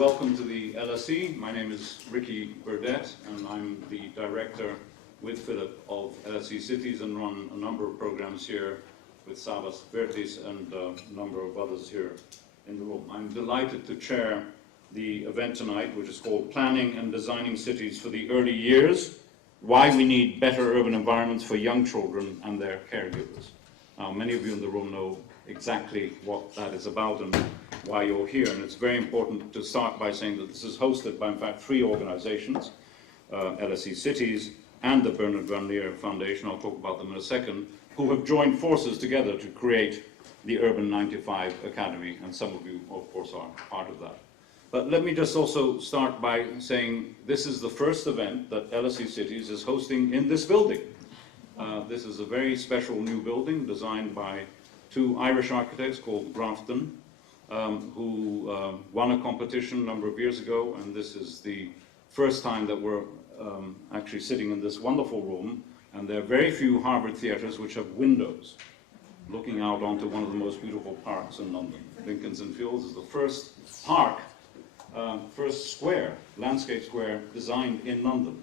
Welcome to the LSE. My name is Ricky Burdett, and I'm the director with Philip of LSE Cities and run a number of programs here with Savas Vertis and a number of others here in the room. I'm delighted to chair the event tonight, which is called Planning and Designing Cities for the Early Years, Why We Need Better Urban Environments for Young Children and Their Caregivers. Now, many of you in the room know exactly what that is about and why you're here, and it's very important to start by saying that this is hosted by, in fact, three organizations, LSE Cities and the Bernard Van Leer Foundation, I'll talk about them in a second, who have joined forces together to create the Urban 95 Academy, and some of you, of course, are part of that. But let me just also start by saying this is the first event that LSE Cities is hosting in this building. This is a very special new building designed by two Irish architects called Grafton, who won a competition a number of years ago, and this is the first time that we're actually sitting in this wonderful room, and there are very few Harvard theatres which have windows looking out onto one of the most beautiful parks in London. Lincoln's Inn Fields is the first park, first square, landscape square, designed in London.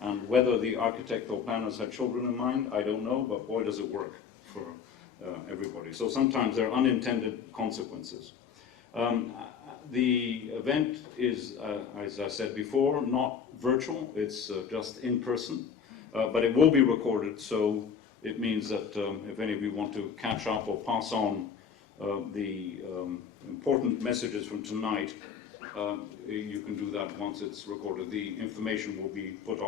And whether the architect or planners had children in mind, I don't know, but boy does it work for everybody. So sometimes there are unintended consequences. The event is, as I said before, not virtual, it's just in person, but it will be recorded, so it means that if any of you want to catch up or pass on the important messages from tonight, you can do that once it's recorded. The information will be put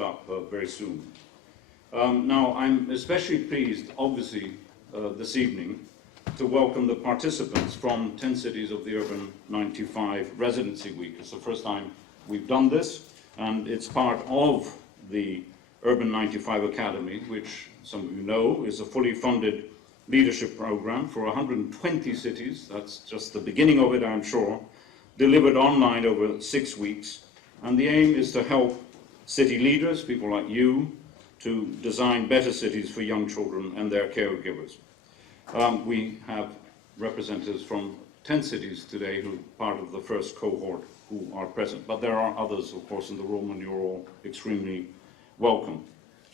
up very soon. Now, I'm especially pleased, obviously, this evening, to welcome the participants from 10 cities of the Urban 95 Residency Week. It's the first time we've done this, and it's part of the Urban 95 Academy, which some of you know is a fully funded leadership program for 120 cities. That's just the beginning of it, I'm sure, delivered online over 6 weeks. And the aim is to help city leaders, people like you, to design better cities for young children and their caregivers. We have representatives from 10 cities today who are part of the first cohort who are present, but there are others, of course, in the room, and you're all extremely welcome.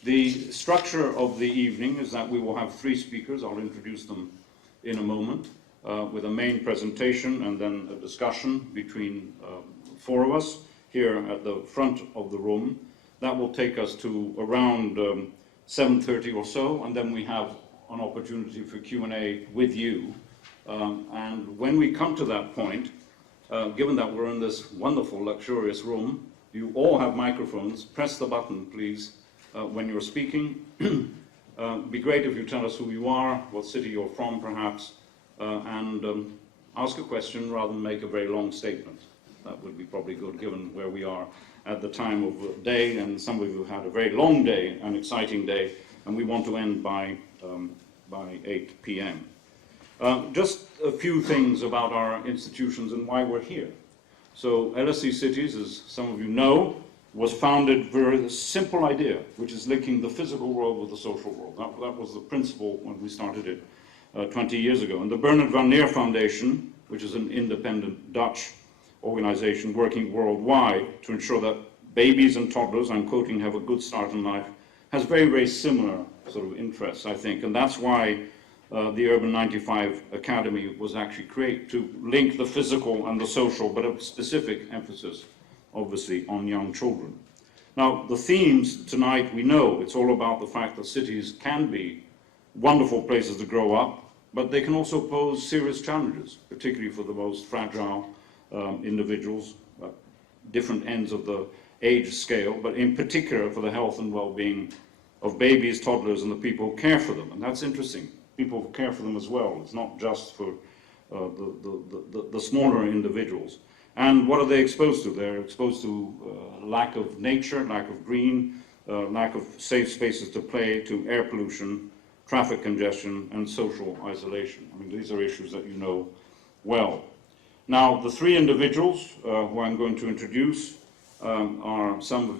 The structure of the evening is that we will have 3 speakers. I'll introduce them in a moment, with a main presentation and then a discussion between 4 of us here at the front of the room. That will take us to around 7:30 or so, and then we have an opportunity for Q&A with you. And when we come to that point, given that we're in this wonderful, luxurious room, you all have microphones. Press the button, please, when you're speaking. It'd be great if you tell us who you are, what city you're from, perhaps, and ask a question rather than make a very long statement. That would be probably good, given where we are at the time of the day, and some of you had a very long day, an exciting day, and we want to end by 8 p.m. Just a few things about our institutions and why we're here. So LSE Cities, as some of you know, was founded with a simple idea, which is linking the physical world with the social world. That was the principle when we started it 20 years ago. And the Bernard Van Leer Foundation, which is an independent Dutch organization working worldwide to ensure that babies and toddlers, I'm quoting, have a good start in life, has very, very similar sort of interests, I think. And that's why the Urban 95 Academy was actually created, to link the physical and the social, but a specific emphasis, obviously, on young children. Now, the themes tonight, we know it's all about the fact that cities can be wonderful places to grow up, but they can also pose serious challenges, particularly for the most fragile individuals at different ends of the age scale, but in particular for the health and well-being of babies, toddlers, and the people who care for them. And that's interesting. People who care for them as well. It's not just for the smaller individuals. And what are they exposed to? They're exposed to lack of nature, lack of green, lack of safe spaces to play, to air pollution, traffic congestion, and social isolation. I mean, these are issues that you know well. Now, the 3 individuals who I'm going to introduce are some of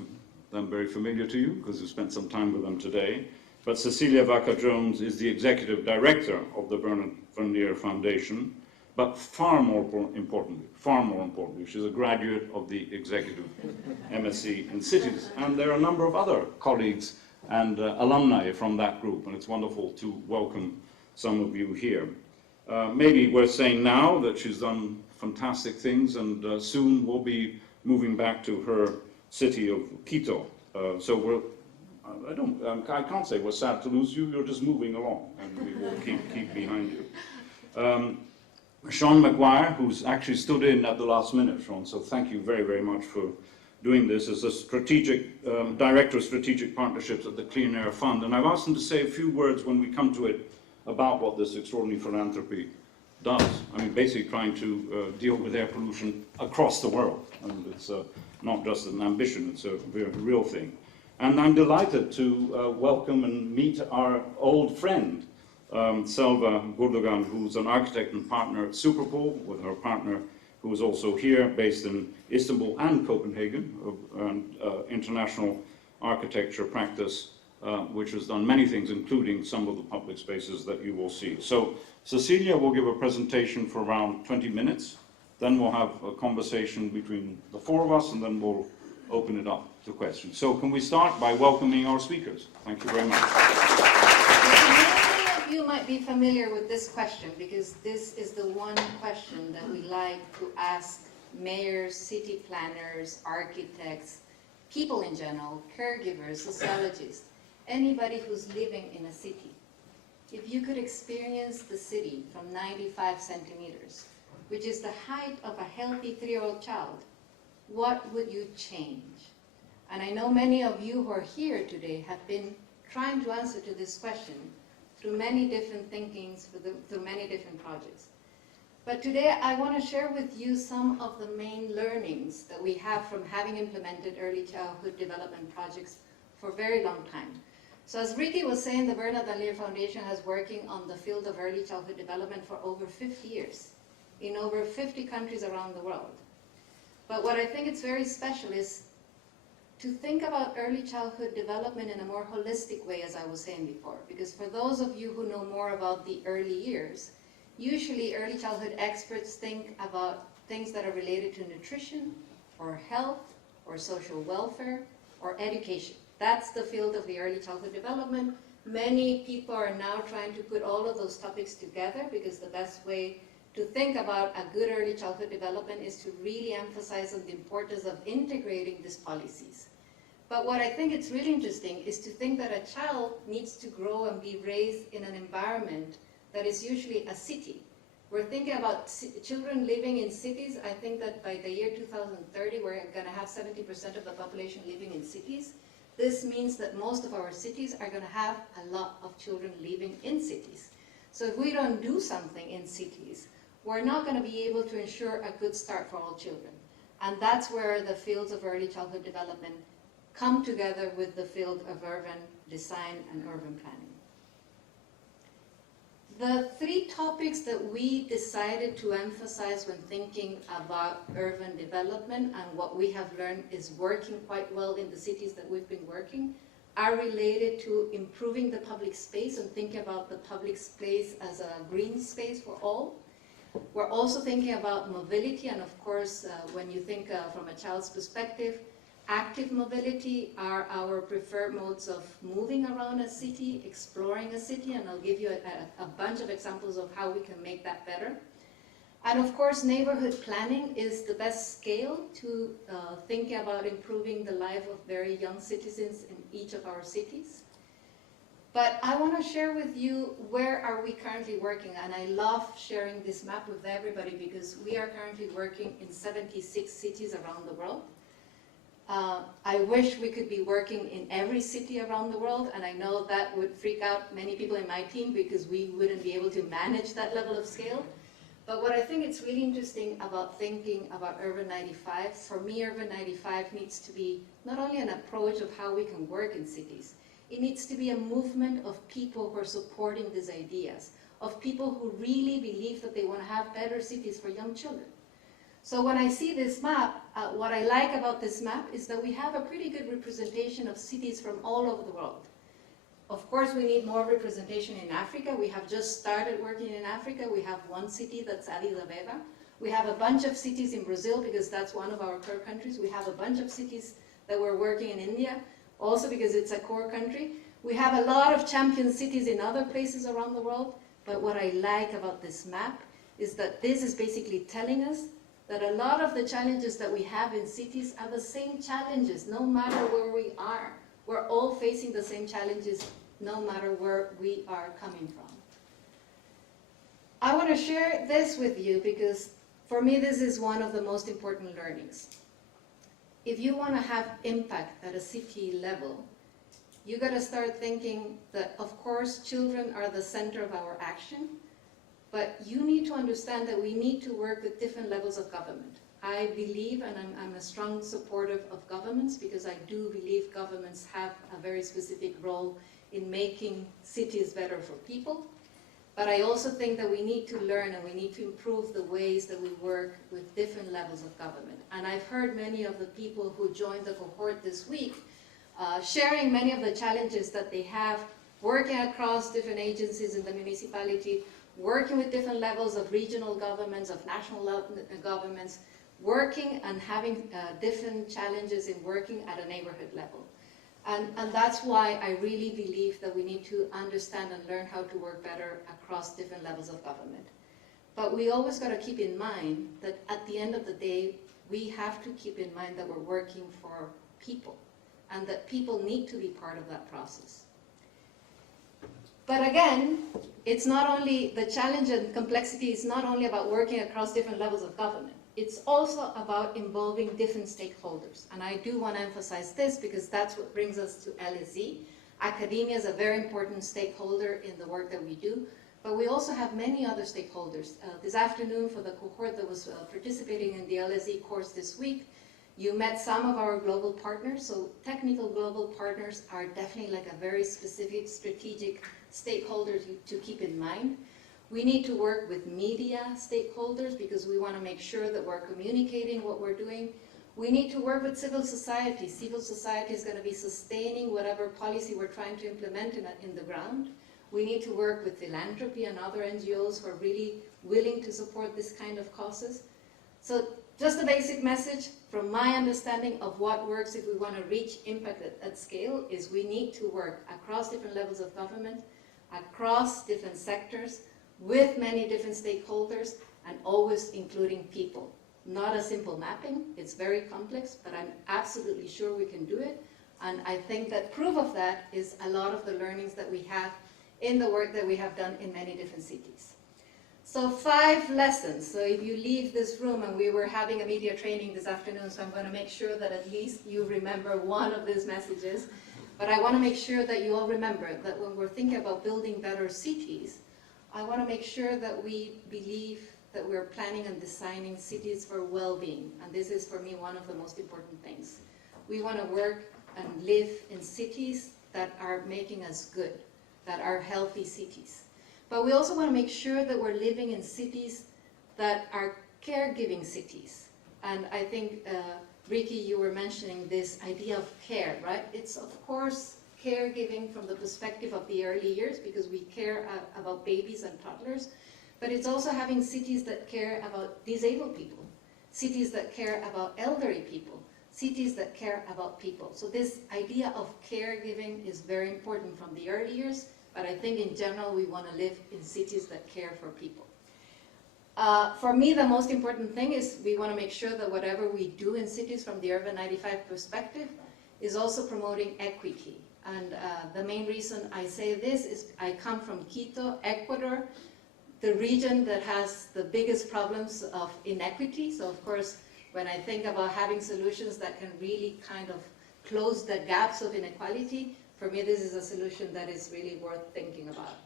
them very familiar to you because you spent some time with them today. But Cecilia Vaca is the executive director of the Bernard Van Leer Foundation. but far more importantly, she's a graduate of the Executive MSc in Cities. And there are a number of other colleagues and alumni from that group, and it's wonderful to welcome some of you here. Maybe we're saying now that she's done fantastic things, and soon we'll be moving back to her city of Quito. So we're, I can't say we're sad to lose you, you're just moving along, and we will keep behind you. Sean Maguire, who's actually stood in at the last minute, Sean, so thank you very, very much for doing this, as a strategic, Director of Strategic Partnerships at the Clean Air Fund. And I've asked him to say a few words when we come to it about what this extraordinary philanthropy does. I mean, basically trying to deal with air pollution across the world. And it's not just an ambition, it's a very real thing. And I'm delighted to welcome and meet our old friend, Selva Gürdoğan, who's an architect and partner at Superpool, with her partner who is also here, based in Istanbul and Copenhagen, and international architecture practice, which has done many things, including some of the public spaces that you will see. So Cecilia will give a presentation for around 20 minutes, then we'll have a conversation between the four of us, and then we'll open it up to questions. So can we start by welcoming our speakers? Thank you very much. You might be familiar with this question, because this is the one question that we like to ask mayors, city planners, architects, people in general, caregivers, sociologists, anybody who's living in a city. If you could experience the city from 95 centimeters, which is the height of a healthy 3-year-old child, what would you change? And I know many of you who are here today have been trying to answer to this question through many different thinkings, through many different projects. But today I want to share with you some of the main learnings that we have from having implemented early childhood development projects for a very long time. So as Ricky was saying, the Burdett and Leer Foundation has working on the field of early childhood development for over 50 years in over 50 countries around the world. But what I think is very special is to think about early childhood development in a more holistic way, as I was saying before. Because for those of you who know more about the early years, usually early childhood experts think about things that are related to nutrition, or health, or social welfare, or education. That's the field of the early childhood development. Many people are now trying to put all of those topics together, because the best way to think about a good early childhood development is to really emphasize on the importance of integrating these policies. But what I think is really interesting is to think that a child needs to grow and be raised in an environment that is usually a city. We're thinking about children living in cities. I think that by the year 2030, we're going to have 70% of the population living in cities. This means that most of our cities are going to have a lot of children living in cities. So if we don't do something in cities, we're not going to be able to ensure a good start for all children. And that's where the fields of early childhood development come together with the field of urban design and urban planning. The 3 topics that we decided to emphasize when thinking about urban development, and what we have learned is working quite well in the cities that we've been working, are related to improving the public space and thinking about the public space as a green space for all. We're also thinking about mobility, and of course, when you think from a child's perspective, active mobility are our preferred modes of moving around a city, exploring a city, and I'll give you a bunch of examples of how we can make that better. And of course, neighborhood planning is the best scale to think about improving the life of very young citizens in each of our cities. But I want to share with you where are we currently working, and I love sharing this map with everybody because we are currently working in 76 cities around the world. I wish we could be working in every city around the world, and I know that would freak out many people in my team because we wouldn't be able to manage that level of scale. But what I think it's really interesting about thinking about Urban 95, for me Urban 95 needs to be not only an approach of how we can work in cities, it needs to be a movement of people who are supporting these ideas, of people who really believe that they want to have better cities for young children. So when I see this map, what I like about this map is that we have a pretty good representation of cities from all over the world. Of course, we need more representation in Africa. We have just started working in Africa. We have one city that's Addis Ababa. We have a bunch of cities in Brazil because that's one of our core countries. We have a bunch of cities that we're working in India, also because it's a core country. We have a lot of champion cities in other places around the world. But what I like about this map is that this is basically telling us that a lot of the challenges that we have in cities are the same challenges, no matter where we are. We're all facing the same challenges, no matter where we are coming from. I want to share this with you because for me this is one of the most important learnings. If you want to have impact at a city level, you got to start thinking that, of course, children are the center of our action, but you need to understand that we need to work with different levels of government. I believe, and I'm a strong supporter of governments, because I do believe governments have a very specific role in making cities better for people. But I also think that we need to learn and we need to improve the ways that we work with different levels of government. And I've heard many of the people who joined the cohort this week sharing many of the challenges that they have working across different agencies in the municipality, working with different levels of regional governments, of national governments, working and having different challenges in working at a neighborhood level. And that's why I really believe that we need to understand and learn how to work better across different levels of government. But we always got to keep in mind that at the end of the day, we have to keep in mind that we're working for people and that people need to be part of that process. But again, it's not only the challenge and complexity is not only about working across different levels of government. It's also about involving different stakeholders. And I do want to emphasize this because that's what brings us to LSE. Academia is a very important stakeholder in the work that we do, but we also have many other stakeholders. This afternoon, for the cohort that was participating in the LSE course this week, you met some of our global partners. So technical global partners are definitely like a very specific strategic stakeholder to keep in mind. We need to work with media stakeholders because we want to make sure that we're communicating what we're doing. We need to work with civil society. Civil society is going to be sustaining whatever policy we're trying to implement in the ground. We need to work with philanthropy and other NGOs who are really willing to support this kind of causes. So just a basic message from my understanding of what works if we want to reach impact at scale is we need to work across different levels of government, across different sectors, with many different stakeholders, and always including people. Not a simple mapping, it's very complex, but I'm absolutely sure we can do it. And I think that proof of that is a lot of the learnings that we have in the work that we have done in many different cities. So 5 lessons. So if you leave this room, and we were having a media training this afternoon, so I'm going to make sure that at least you remember one of these messages. But I want to make sure that you all remember that when we're thinking about building better cities, I want to make sure that we believe that we're planning and designing cities for well-being. And this is, for me, one of the most important things. We want to work and live in cities that are making us good, that are healthy cities. But we also want to make sure that we're living in cities that are caregiving cities. And I think, Ricky, you were mentioning this idea of care, right? It's, of course, caregiving from the perspective of the early years because we care about babies and toddlers, but it's also having cities that care about disabled people, cities that care about elderly people, cities that care about people. So this idea of caregiving is very important from the early years, but I think in general we want to live in cities that care for people. For me, the most important thing is we want to make sure that whatever we do in cities from the Urban 95 perspective is also promoting equity. And the main reason I say this is I come from Quito, Ecuador, the region that has the biggest problems of inequity. So of course, when I think about having solutions that can really kind of close the gaps of inequality, for me this is a solution that is really worth thinking about.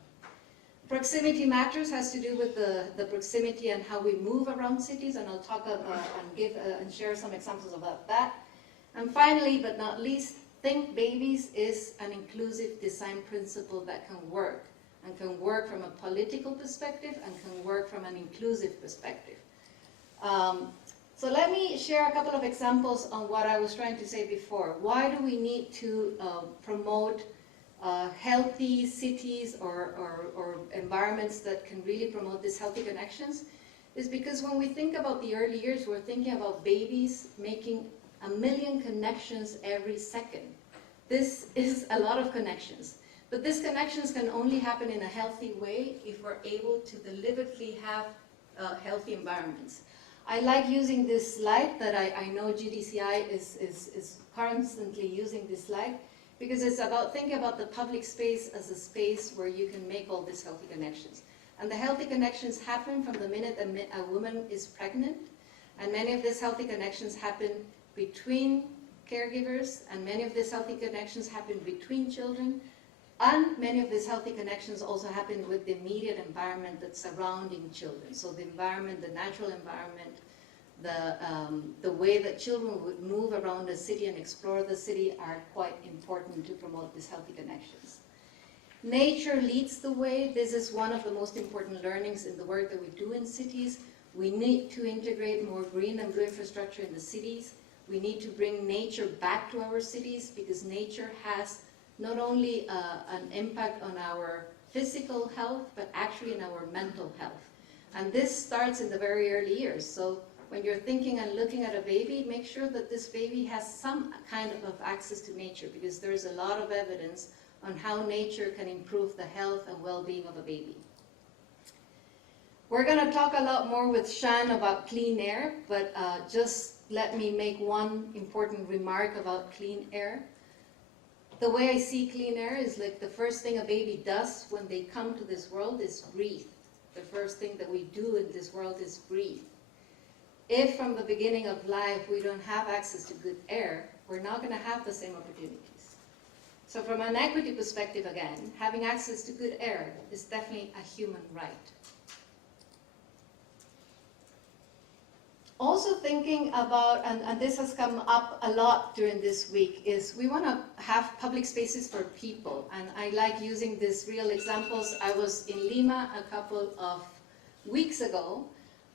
Proximity matters has to do with the proximity and how we move around cities, and I'll talk and share some examples about that. And finally, but not least, Think Babies is an inclusive design principle that can work, and can work from a political perspective and can work from an inclusive perspective. So let me share a couple of examples on what I was trying to say before. Why do we need to promote healthy cities or environments that can really promote these healthy connections is because when we think about the early years, we're thinking about babies making 1 million connections every second. This is a lot of connections. But these connections can only happen in a healthy way if we're able to deliberately have healthy environments. I like using this slide that I know GDCI is constantly using this slide because it's about thinking about the public space as a space where you can make all these healthy connections. And the healthy connections happen from the minute a woman is pregnant, and many of these healthy connections happen between caregivers, and many of these healthy connections happen between children, and many of these healthy connections also happen with the immediate environment that's surrounding children. So the environment, the natural environment, the way that children would move around the city and explore the city are quite important to promote these healthy connections. Nature leads the way. This is one of the most important learnings in the work that we do in cities. We need to integrate more green and blue infrastructure in the cities. We need to bring nature back to our cities because nature has not only an impact on our physical health, but actually in our mental health. And this starts in the very early years. So when you're thinking and looking at a baby, make sure that this baby has some kind of access to nature because there's a lot of evidence on how nature can improve the health and well-being of a baby. We're going to talk a lot more with Shan about clean air, but just let me make one important remark about clean air. The way I see clean air is like the first thing a baby does when they come to this world is breathe. The first thing that we do in this world is breathe. If from the beginning of life we don't have access to good air, we're not going to have the same opportunities. So from an equity perspective again, having access to good air is definitely a human right. Also thinking about, and this has come up a lot during this week, is we want to have public spaces for people. And I like using these real examples. I was in Lima a couple of weeks ago.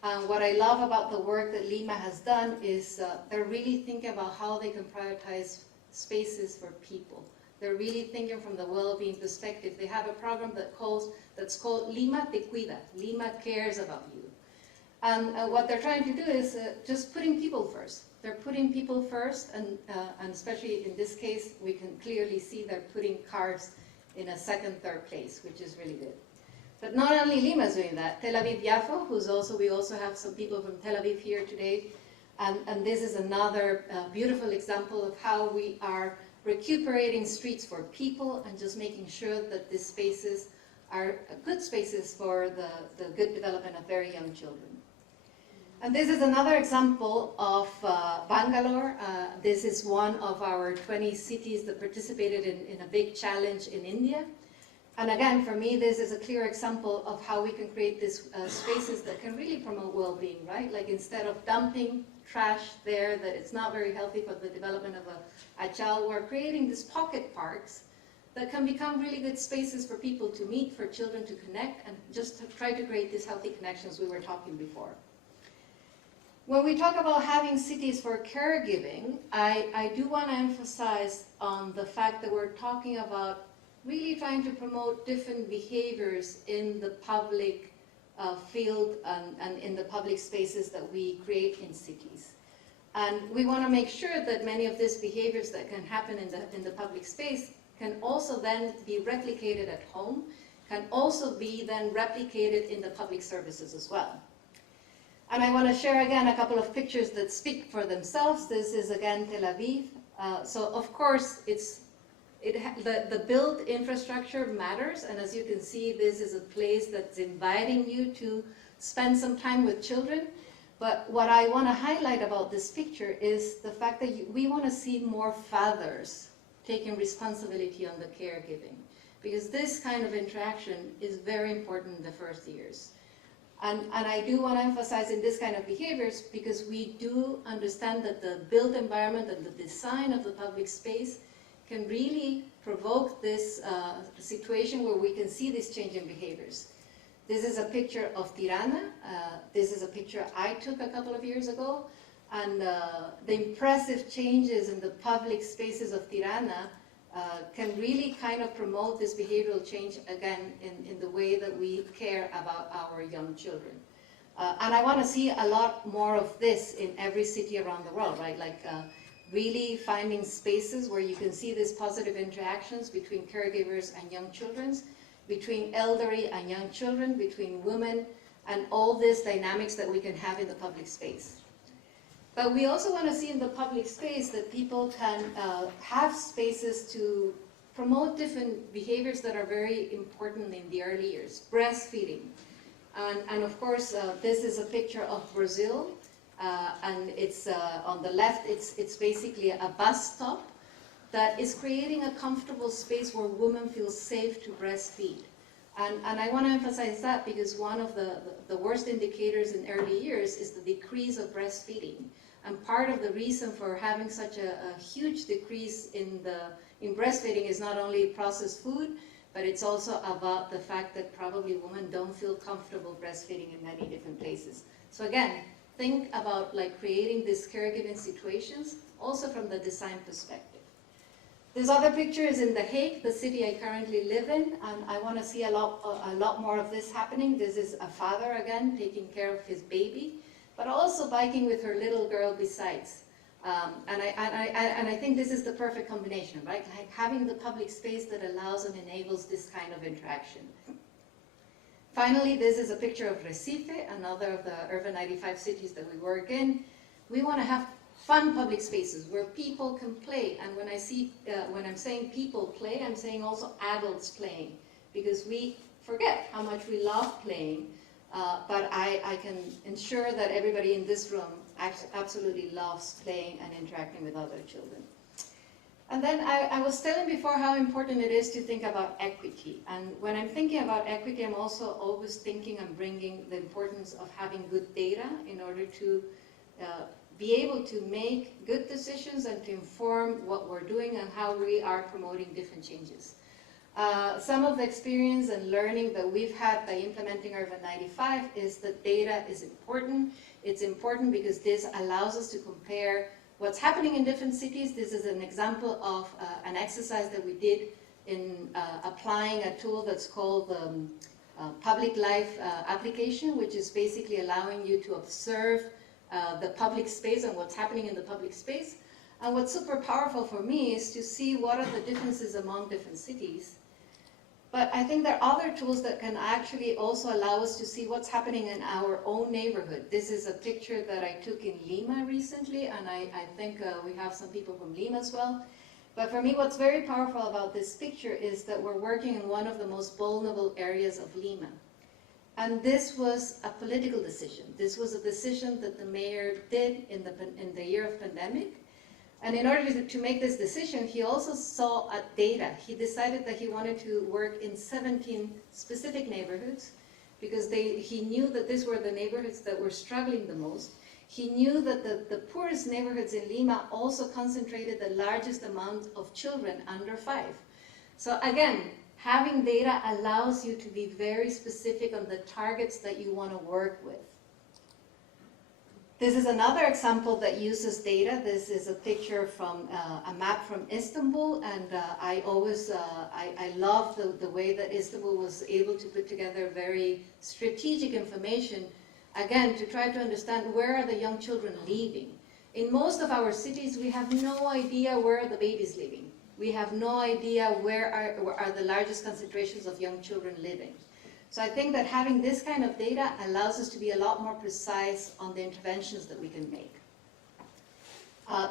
What I love about the work that Lima has done is they're really thinking about how they can prioritize spaces for people. They're really thinking from the well-being perspective. They have a program that's called Lima Te Cuida. Lima cares about you. And what they're trying to do is just putting people first. They're putting people first, and especially in this case, we can clearly see they're putting cars in a second, third place, which is really good. But not only Lima is doing that. Tel Aviv-Yafo, we also have some people from Tel Aviv here today, and this is another beautiful example of how we are recuperating streets for people and just making sure that these spaces are good spaces for the good development of very young children. And this is another example of Bangalore. This is one of our 20 cities that participated in a big challenge in India. And again, for me, this is a clear example of how we can create these spaces that can really promote well-being, right? Like instead of dumping trash there that it's not very healthy for the development of a child, we're creating these pocket parks that can become really good spaces for people to meet, for children to connect, and just to try to create these healthy connections we were talking before. When we talk about having cities for caregiving, I do want to emphasize on the fact that we're talking about really trying to promote different behaviors in the public field and in the public spaces that we create in cities. And we want to make sure that many of these behaviors that can happen in the public space can also then be replicated at home, can also be then replicated in the public services as well. And I want to share again a couple of pictures that speak for themselves. This is again Tel Aviv. So of course the built infrastructure matters, and as you can see, this is a place that's inviting you to spend some time with children. But what I want to highlight about this picture is the fact that we want to see more fathers taking responsibility on the caregiving, because this kind of interaction is very important in the first years. And I do want to emphasize in this kind of behaviors because we do understand that the built environment and the design of the public space can really provoke this situation where we can see these changing behaviors. This is a picture of Tirana. This is a picture I took a couple of years ago. And the impressive changes in the public spaces of Tirana can really kind of promote this behavioral change again in the way that we care about our young children. And I want to see a lot more of this in every city around the world, right? Like really finding spaces where you can see these positive interactions between caregivers and young children, between elderly and young children, between women, and all these dynamics that we can have in the public space. But we also want to see in the public space that people can have spaces to promote different behaviors that are very important in the early years. Breastfeeding. And of course, this is a picture of Brazil. And it's on the left, it's basically a bus stop that is creating a comfortable space where women feel safe to breastfeed. And I want to emphasize that because one of the worst indicators in early years is the decrease of breastfeeding. And part of the reason for having such a huge decrease in breastfeeding is not only processed food, but it's also about the fact that probably women don't feel comfortable breastfeeding in many different places. So again, think about like creating these caregiving situations also from the design perspective. This other picture is in The Hague, the city I currently live in, and I want to see a lot more of this happening. This is a father again taking care of his baby, but also biking with her little girl besides. And I think this is the perfect combination, right? Like having the public space that allows and enables this kind of interaction. Finally, this is a picture of Recife, another of the Urban 95 cities that we work in. We want to have fun public spaces where people can play. And when I'm saying people play, I'm saying also adults playing, because we forget how much we love playing. But I can ensure that everybody in this room absolutely loves playing and interacting with other children. And then I was telling before how important it is to think about equity. And when I'm thinking about equity, I'm also always thinking and bringing the importance of having good data in order to be able to make good decisions and to inform what we're doing and how we are promoting different changes. Some of the experience and learning that we've had by implementing Urban 95 is that data is important. It's important because this allows us to compare what's happening in different cities. This is an example of an exercise that we did in applying a tool that's called the Public Life application, which is basically allowing you to observe the public space and what's happening in the public space. And what's super powerful for me is to see what are the differences among different cities. But I think there are other tools that can actually also allow us to see what's happening in our own neighborhood. This is a picture that I took in Lima recently, and I think we have some people from Lima as well. But for me, what's very powerful about this picture is that we're working in one of the most vulnerable areas of Lima. And this was a political decision. This was a decision that the mayor did in the year of pandemic. And in order to make this decision, he also saw data. He decided that he wanted to work in 17 specific neighborhoods because he knew that these were the neighborhoods that were struggling the most. He knew that the poorest neighborhoods in Lima also concentrated the largest amount of children under 5. So again, having data allows you to be very specific on the targets that you want to work with. This is another example that uses data. This is a picture from a map from Istanbul, and I love the way that Istanbul was able to put together very strategic information, again, to try to understand where are the young children living. In most of our cities, we have no idea where the babies living. We have no idea where are the largest concentrations of young children living. So I think that having this kind of data allows us to be a lot more precise on the interventions that we can make.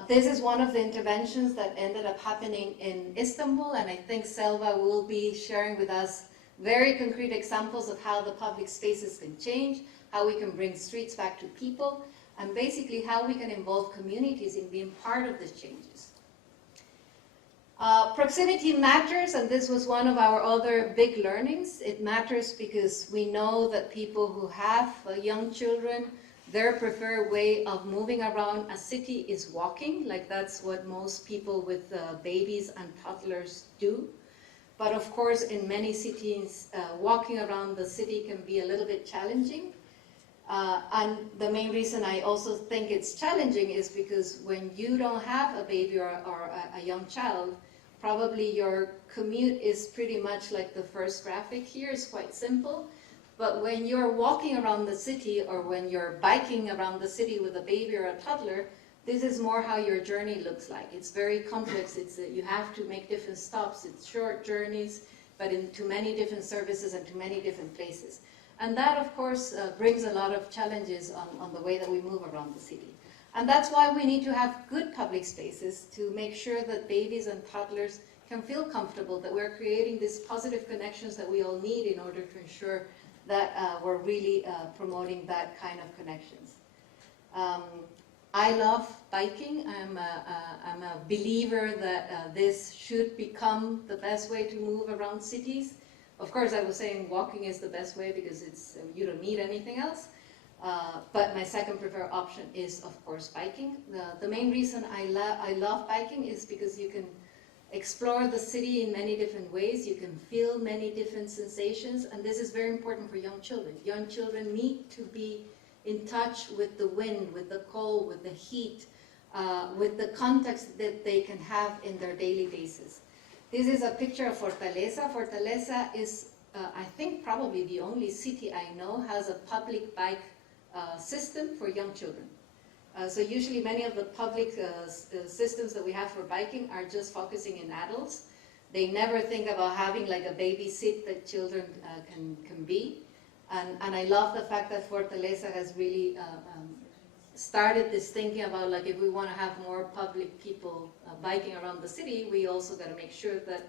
This is one of the interventions that ended up happening in Istanbul, and I think Selva will be sharing with us very concrete examples of how the public spaces can change, how we can bring streets back to people, and basically how we can involve communities in being part of these changes. Proximity matters, and this was one of our other big learnings. It matters because we know that people who have young children, their preferred way of moving around a city is walking. Like that's what most people with babies and toddlers do. But of course, in many cities, walking around the city can be a little bit challenging. And the main reason I also think it's challenging is because when you don't have a baby or a young child, Probably your commute is pretty much like the first graphic here. It's quite simple. But when you're walking around the city or when you're biking around the city with a baby or a toddler, this is more how your journey looks like. It's very complex. You have to make different stops. It's short journeys, but into many different services and to many different places. And that, of course, brings a lot of challenges on the way that we move around the city. And that's why we need to have good public spaces to make sure that babies and toddlers can feel comfortable, that we're creating these positive connections that we all need in order to ensure that we're really promoting that kind of connections. I love biking. I'm a believer that this should become the best way to move around cities. Of course, I was saying walking is the best way because you don't need anything else. But my second preferred option is, of course, biking. The main reason I love biking is because you can explore the city in many different ways. You can feel many different sensations, and this is very important for young children. Young children need to be in touch with the wind, with the cold, with the heat, with the context that they can have in their daily basis. This is a picture of Fortaleza. Fortaleza is, I think, probably the only city I know has a public bike system for young children. So usually many of the public systems that we have for biking are just focusing in adults. They never think about having like a baby seat that children can be. And I love the fact that Fortaleza has really started this thinking about like if we want to have more public people biking around the city, we also got to make sure that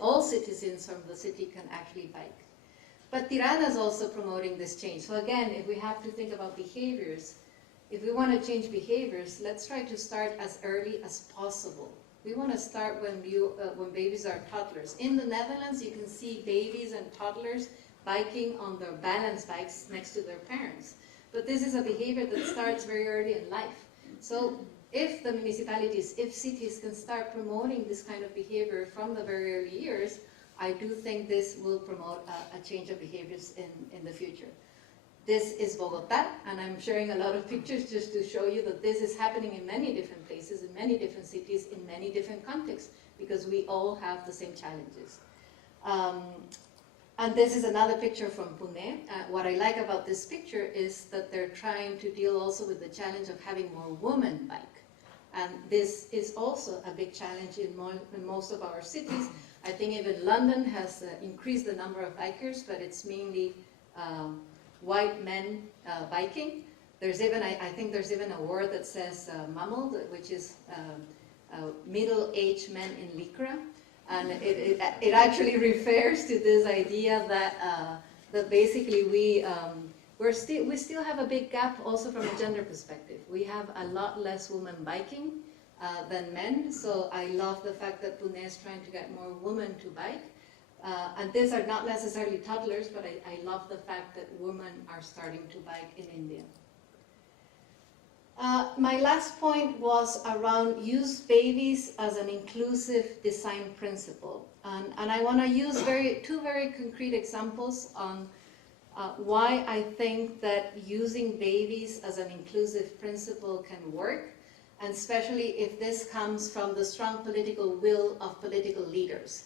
all citizens from the city can actually bike. But Tirana is also promoting this change. So again, if we have to think about behaviors, if we want to change behaviors, let's try to start as early as possible. We want to start when babies are toddlers. In the Netherlands, you can see babies and toddlers biking on their balance bikes next to their parents. But this is a behavior that starts very early in life. So if the municipalities, if cities can start promoting this kind of behavior from the very early years, I do think this will promote a change of behaviors in the future. This is Bogotá, and I'm sharing a lot of pictures just to show you that this is happening in many different places, in many different cities, in many different contexts, because we all have the same challenges. And this is another picture from Pune. What I like about this picture is that they're trying to deal also with the challenge of having more women bike. And this is also a big challenge in most of our cities. I think even London has increased the number of bikers, but it's mainly white men biking. There's even, I think there's even a word that says mammal, which is middle-aged men in lycra. And it actually refers to this idea that basically we still have a big gap also from a gender perspective. We have a lot less women biking than men, so I love the fact that Pune is trying to get more women to bike. And these are not necessarily toddlers, but I love the fact that women are starting to bike in India. My last point was around use babies as an inclusive design principle. And I want to use two very concrete examples on why I think that using babies as an inclusive principle can work, and especially if this comes from the strong political will of political leaders.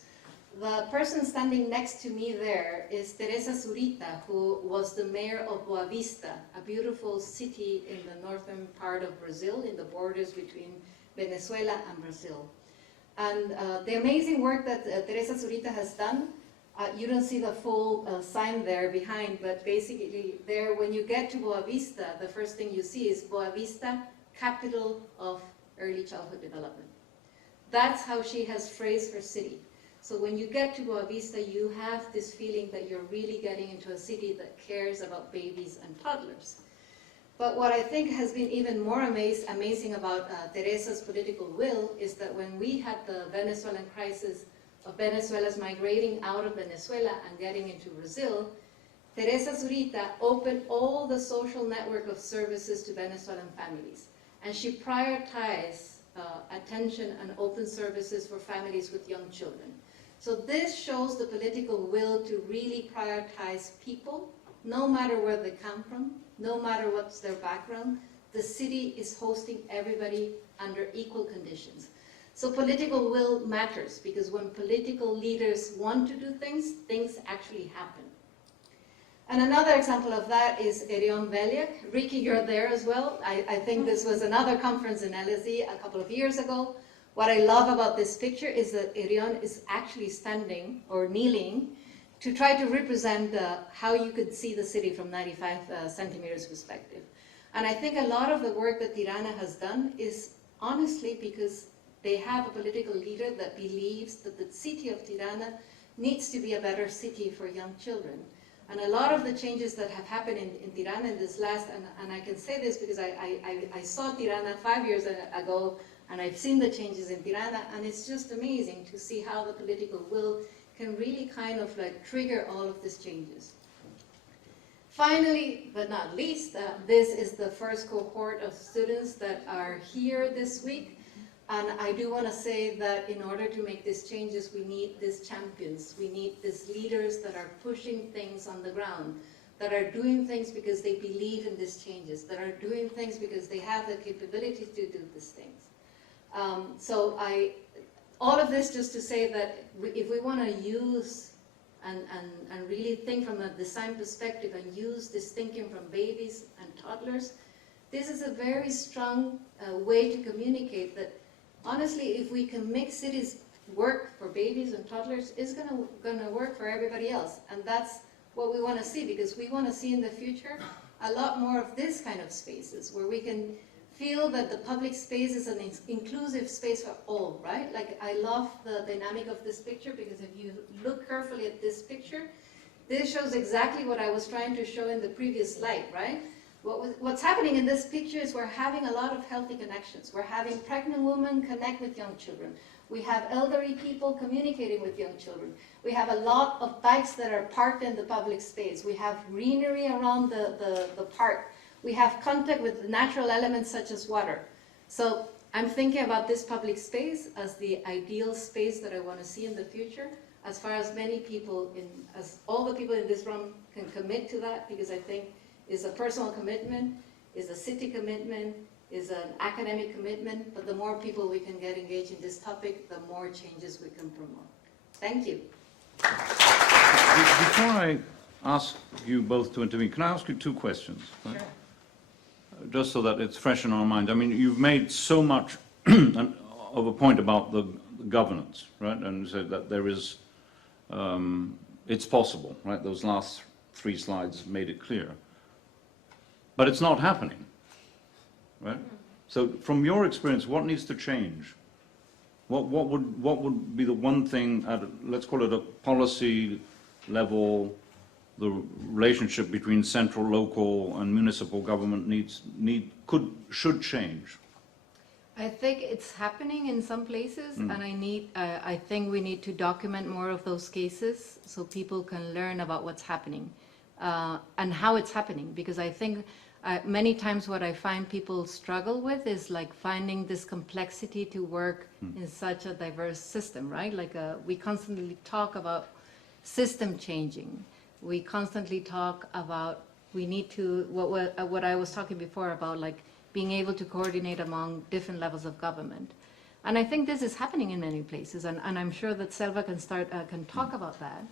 The person standing next to me there is Teresa Zurita, who was the mayor of Boa Vista, a beautiful city in the northern part of Brazil, in the borders between Venezuela and Brazil. And the amazing work that Teresa Zurita has done, you don't see the full sign there behind, but basically there, when you get to Boa Vista, the first thing you see is Boa Vista, capital of early childhood development. That's how she has phrased her city. So when you get to Boa Vista, you have this feeling that you're really getting into a city that cares about babies and toddlers. But what I think has been even more amazing about Teresa's political will is that when we had the Venezuelan crisis of Venezuelans migrating out of Venezuela and getting into Brazil, Teresa Zurita opened all the social network of services to Venezuelan families. And she prioritized attention and open services for families with young children. So this shows the political will to really prioritize people, no matter where they come from, no matter what's their background. The city is hosting everybody under equal conditions. So political will matters, because when political leaders want to do things, things actually happen. And another example of that is Erion Veliak. Ricky, you're there as well. I think this was another conference in LSE a couple of years ago. What I love about this picture is that Erion is actually standing or kneeling to try to represent how you could see the city from 95 centimeters perspective. And I think a lot of the work that Tirana has done is honestly because they have a political leader that believes that the city of Tirana needs to be a better city for young children. And a lot of the changes that have happened in Tirana in this last, and I can say this because I saw Tirana 5 years ago, and I've seen the changes in Tirana, and it's just amazing to see how the political will can really kind of like trigger all of these changes. Finally, but not least, this is the first cohort of students that are here this week. And I do want to say that in order to make these changes, we need these champions. We need these leaders that are pushing things on the ground, that are doing things because they believe in these changes, that are doing things because they have the capability to do these things. All of this just to say that if we want to use and really think from a design perspective and use this thinking from babies and toddlers, this is a very strong way to communicate that honestly, if we can make cities work for babies and toddlers, it's gonna work for everybody else. And that's what we want to see, because we want to see in the future a lot more of this kind of spaces where we can feel that the public space is an inclusive space for all, right? Like, I love the dynamic of this picture, because if you look carefully at this picture, this shows exactly what I was trying to show in the previous slide, right? What's happening in this picture is we're having a lot of healthy connections. We're having pregnant women connect with young children. We have elderly people communicating with young children. We have a lot of bikes that are parked in the public space. We have greenery around the park. We have contact with natural elements such as water. So I'm thinking about this public space as the ideal space that I want to see in the future, as far as many people, as all the people in this room can commit to that, because I think is a personal commitment, is a city commitment, is an academic commitment, but the more people we can get engaged in this topic, the more changes we can promote. Thank you. Before I ask you both to intervene, can I ask you two questions? Right? Sure. Just so that it's fresh in our mind. I mean, you've made so much of a point about the governance, right? And you said that there is, it's possible, right? Those last 3 slides made it clear. But it's not happening, right? So from your experience, what needs to change? What would be the one thing at, let's call it a policy level, the relationship between central, local, and municipal government should change? I think it's happening in some places, and I think we need to document more of those cases so people can learn about what's happening and how it's happening, because I think many times what I find people struggle with is like finding this complexity to work in such a diverse system, right? Like we constantly talk about system changing. We constantly talk about we need to, what I was talking before about, like being able to coordinate among different levels of government. And I think this is happening in many places, and I'm sure that Selva can talk about that.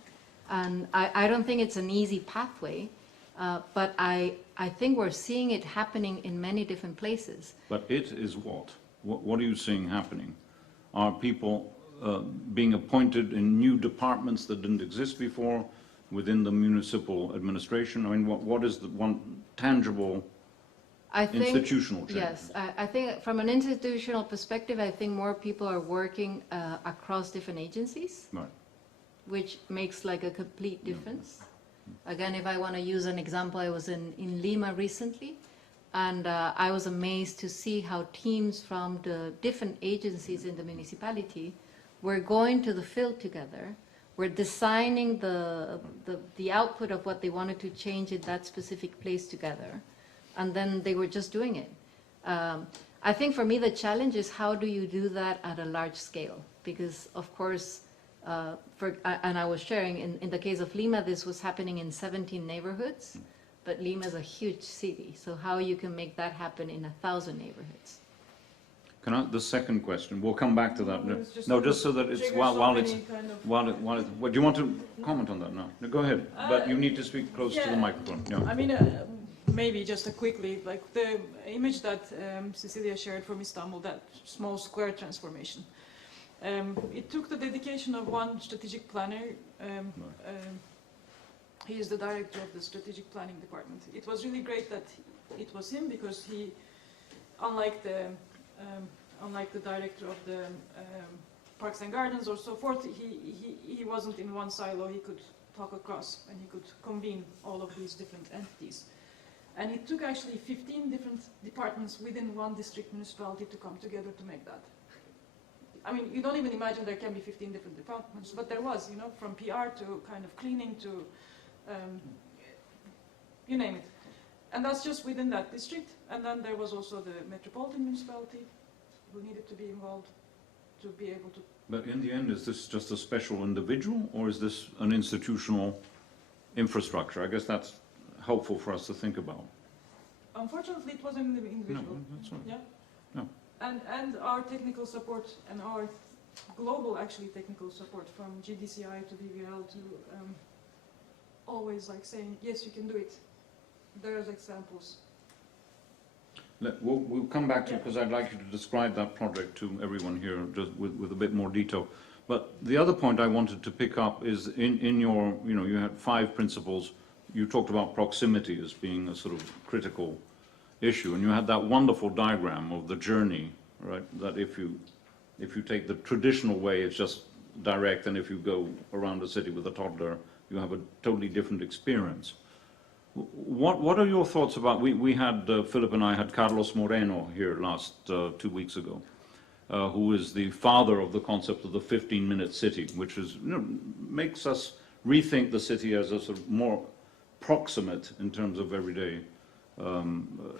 And I don't think it's an easy pathway, but I think we're seeing it happening in many different places. But it is what? What are you seeing happening? Are people being appointed in new departments that didn't exist before within the municipal administration? I mean, what is the one tangible institutional change? Yes, I think from an institutional perspective, I think more people are working across different agencies, Right. which makes like a complete difference. Again, if I want to use an example, I was in Lima recently, and I was amazed to see how teams from the different agencies in the municipality were going to the field together, were designing the output of what they wanted to change in that specific place together, and then they were just doing it. I think for me the challenge is how do you do that at a large scale? Because of course, and I was sharing, in the case of Lima, this was happening in 17 neighborhoods, but Lima is a huge city, so how you can make that happen in 1,000 neighborhoods? Can I, the second question, we'll come back to that. No, it's just No, just so that it's, trigger while so it's, many kind of- while it, what, do you want to comment on that now? No, go ahead, but you need to speak close to the yeah. microphone, yeah. I mean, maybe just a quickly, like the image that Cecilia shared from Istanbul, that small square transformation. It took the dedication of one strategic planner. He is the director of the strategic planning department. It was really great that it was him, because he, unlike the director of the Parks and Gardens or so forth, he wasn't in one silo. He could talk across and he could convene all of these different entities. And it took actually 15 different departments within one district municipality to come together to make that. I mean, you don't even imagine there can be 15 different departments, but there was, you know, from PR to kind of cleaning to, you name it. And that's just within that district. And then there was also the metropolitan municipality who needed to be involved to be able to. But in the end, is this just a special individual, or is this an institutional infrastructure? I guess that's helpful for us to think about. Unfortunately, it was an individual. No, that's right. Yeah. No. And our technical support and our global, actually, technical support from GDCI to DVL to always like saying, yes, you can do it. There's examples. We'll come back to it, because I'd like you to describe that project to everyone here just with a bit more detail. But the other point I wanted to pick up is in your, you know, you had 5 principles. You talked about proximity as being a sort of critical issue, and you had that wonderful diagram of the journey, right? That if you take the traditional way, it's just direct, and if you go around the city with a toddler, you have a totally different experience. What are your thoughts about, we had, Philip and I had Carlos Moreno here last 2 weeks ago, who is the father of the concept of the 15-minute city, which is, you know, makes us rethink the city as a sort of more proximate in terms of everyday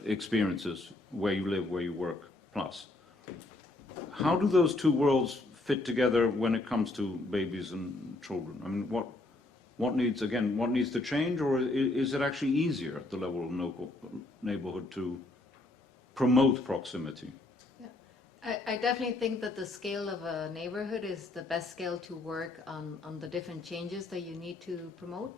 experiences, where you live, where you work, plus. How do those two worlds fit together when it comes to babies and children? I mean, what needs to change, or is it actually easier at the level of local neighborhood to promote proximity? Yeah. I definitely think that the scale of a neighborhood is the best scale to work on the different changes that you need to promote.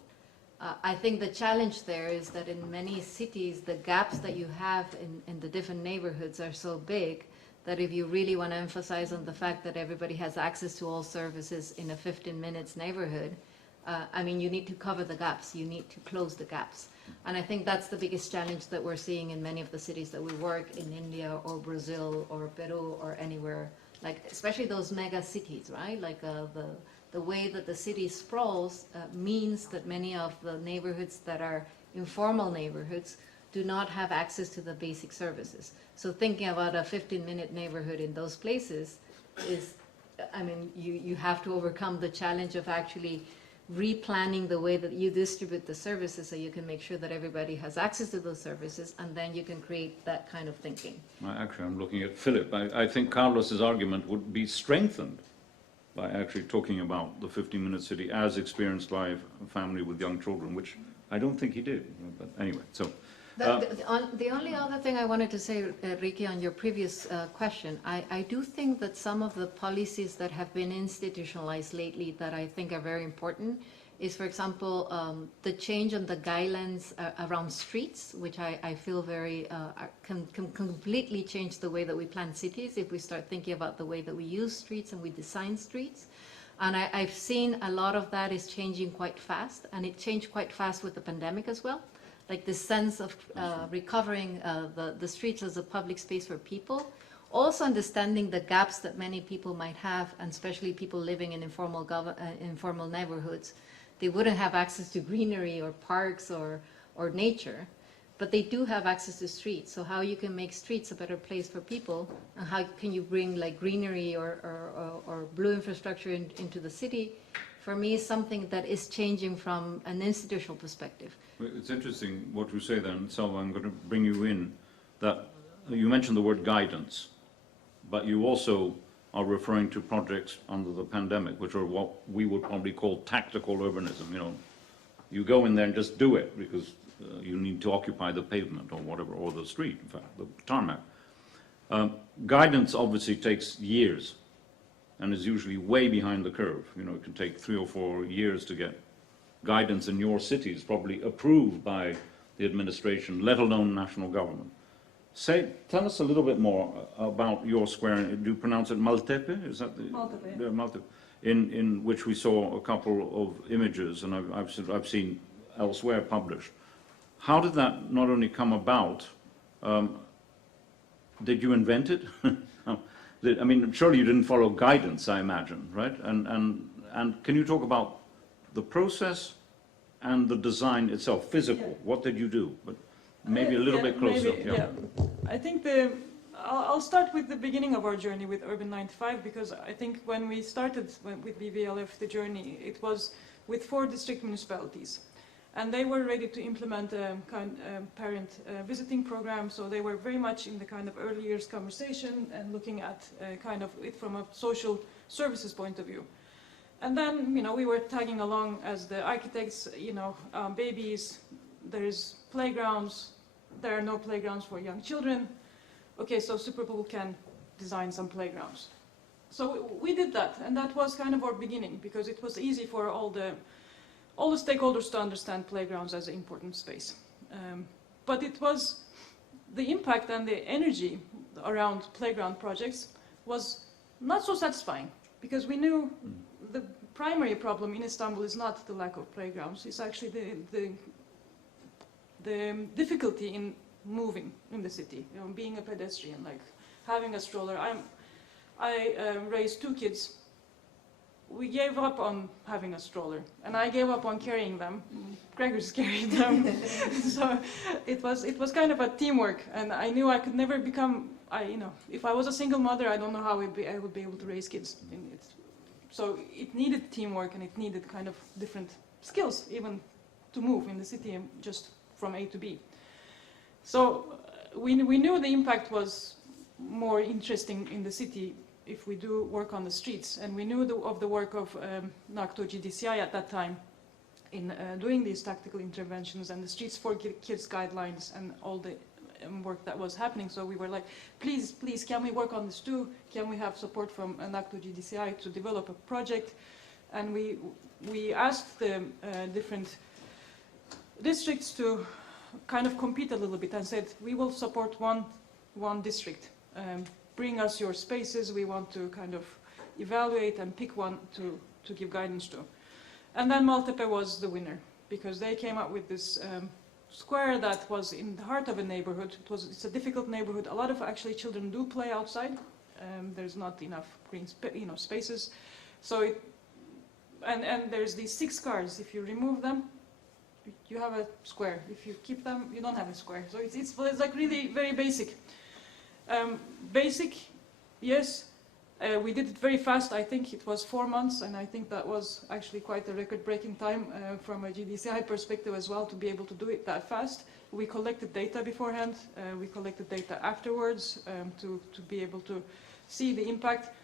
I think the challenge there is that in many cities, the gaps that you have in the different neighborhoods are so big that if you really want to emphasize on the fact that everybody has access to all services in a 15 minutes neighborhood, I mean, you need to cover the gaps, you need to close the gaps. And I think that's the biggest challenge that we're seeing in many of the cities that we work in India or Brazil or Peru or anywhere, like especially those mega cities, right? Like the way that the city sprawls means that many of the neighborhoods that are informal neighborhoods do not have access to the basic services. So thinking about a 15-minute neighborhood in those places is, I mean, you have to overcome the challenge of actually replanning the way that you distribute the services so you can make sure that everybody has access to those services, and then you can create that kind of thinking. Actually, I'm looking at Philip. I think Carlos's argument would be strengthened by actually talking about the 15-minute city as experienced by a family with young children, which I don't think he did. But anyway, so. The only other thing I wanted to say, Ricky, on your previous question, I do think that some of the policies that have been institutionalized lately that I think are very important is, for example, the change on the guidelines around streets, which I feel very can completely change the way that we plan cities if we start thinking about the way that we use streets and we design streets. And I've seen a lot of that is changing quite fast, and it changed quite fast with the pandemic as well. Like this sense of recovering the streets as a public space for people. Also understanding the gaps that many people might have, and especially people living in informal neighborhoods. They wouldn't have access to greenery or parks or nature, but they do have access to streets. So how you can make streets a better place for people, and how can you bring like greenery or blue infrastructure into the city, for me is something that is changing from an institutional perspective. It's interesting what you say then, Selva. I'm going to bring you in, that you mentioned the word guidance, but you also are referring to projects under the pandemic, which are what we would probably call tactical urbanism. You know, you go in there and just do it because you need to occupy the pavement or whatever, or the street, in fact, the tarmac. guidance obviously takes years and is usually way behind the curve. You know, it can take 3 or 4 years to get guidance in your cities probably approved by the administration, let alone national government. Tell us a little bit more about your square. Do you pronounce it Maltepe? Is that the Maltepe. Maltepe? In which we saw a couple of images, and I've seen elsewhere published. How did that not only come about? Did you invent it? I mean, surely you didn't follow guidance, I imagine, right? And can you talk about the process and the design itself, physical? Yeah. What did you do? But maybe a little bit closer. Maybe, yeah. I think I'll start with the beginning of our journey with Urban 95, because I think when we started with BVLF, the journey, it was with 4 district municipalities. And they were ready to implement a parent visiting program, so they were very much in the kind of early years conversation and looking at kind of it from a social services point of view. And then, you know, we were tagging along as the architects, you know, babies, there's playgrounds, there are no playgrounds for young children. Okay, so Superpool can design some playgrounds. So we did that, and that was kind of our beginning, because it was easy for all the stakeholders to understand playgrounds as an important space. But it was the impact and the energy around playground projects was not so satisfying, because we knew the primary problem in Istanbul is not the lack of playgrounds, it's actually the difficulty in moving in the city, you know, being a pedestrian, like having a stroller. I raised 2 kids. We gave up on having a stroller, and I gave up on carrying them. Gregor's carried them. So it was kind of a teamwork, and I knew I could never become, you know, if I was a single mother, I don't know how I would be able to raise kids. So it needed teamwork, and it needed kind of different skills, even to move in the city just from A to B. So we knew the impact was more interesting in the city if we do work on the streets, and we knew of the work of NACTO GDCI at that time in doing these tactical interventions and the Streets for Kids guidelines and all the work that was happening. So we were like, please, can we work on this too? Can we have support from NACTO GDCI to develop a project? And we asked the different districts to kind of compete a little bit and said, we will support one district. Bring us your spaces, we want to kind of evaluate and pick one to give guidance to. And then Maltepe was the winner, because they came up with this square that was in the heart of a neighborhood. It's a difficult neighborhood. A lot of actually children do play outside. There's not enough green spaces. So and there's these 6 cars. If you remove them, you have a square. If you keep them, you don't have a square. So it's like really very basic. Yes, we did it very fast. I think it was 4 months, and I think that was actually quite a record-breaking time from a GDCI perspective as well, to be able to do it that fast. We collected data beforehand, we collected data afterwards to be able to see the impact.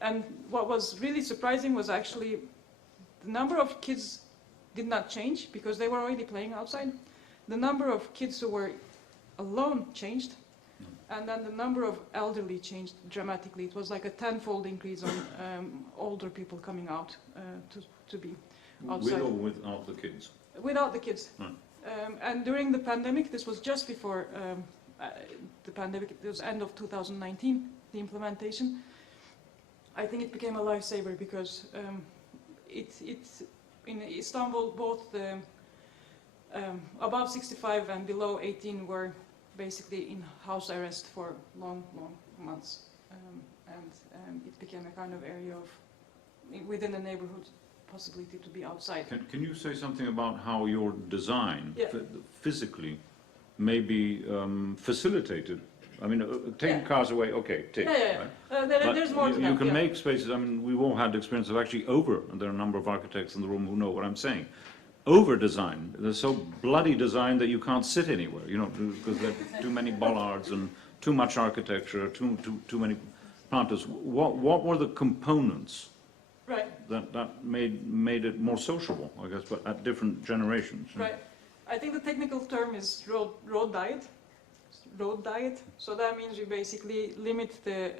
And what was really surprising was actually the number of kids did not change, because they were already playing outside. The number of kids who were alone changed. And then the number of elderly changed dramatically. It was like a 10-fold increase on older people coming out to be outside. With or without the kids? Without the kids. And during the pandemic, this was just before the pandemic, it was end of 2019, the implementation. I think it became a lifesaver, because in Istanbul, both the above 65 and below 18 were basically in house arrest for long months, and it became a kind of area of, within the neighborhood, possibility to be outside. Can you say something about how your design physically may be facilitated? I mean, taking cars away, okay, take. Right? There's more to that. You can make spaces. I mean, we've all had the experience of actually and there are a number of architects in the room who know what I'm saying. Over-design. They're so bloody designed that you can't sit anywhere, you know, because there are too many bollards and too much architecture, too many planters. What were the components that made it more sociable, I guess, but at different generations? Right. I think the technical term is road diet. road diet. So that means you basically limit the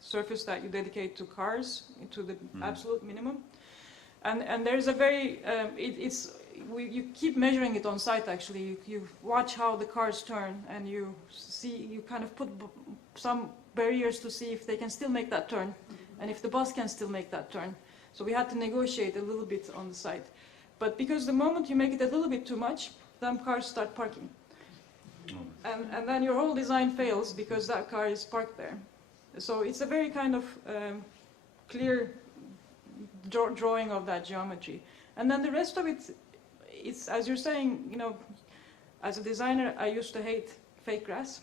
surface that you dedicate to cars to the absolute minimum. And there's a very, you keep measuring it on site actually. You watch how the cars turn and you kind of put some barriers to see if they can still make that turn and if the bus can still make that turn. So we had to negotiate a little bit on the site. But because the moment you make it a little bit too much, then cars start parking. And then your whole design fails because that car is parked there. So it's a very kind of clear drawing of that geometry. And then the rest of it, it's, as you're saying, you know, as a designer, I used to hate fake grass,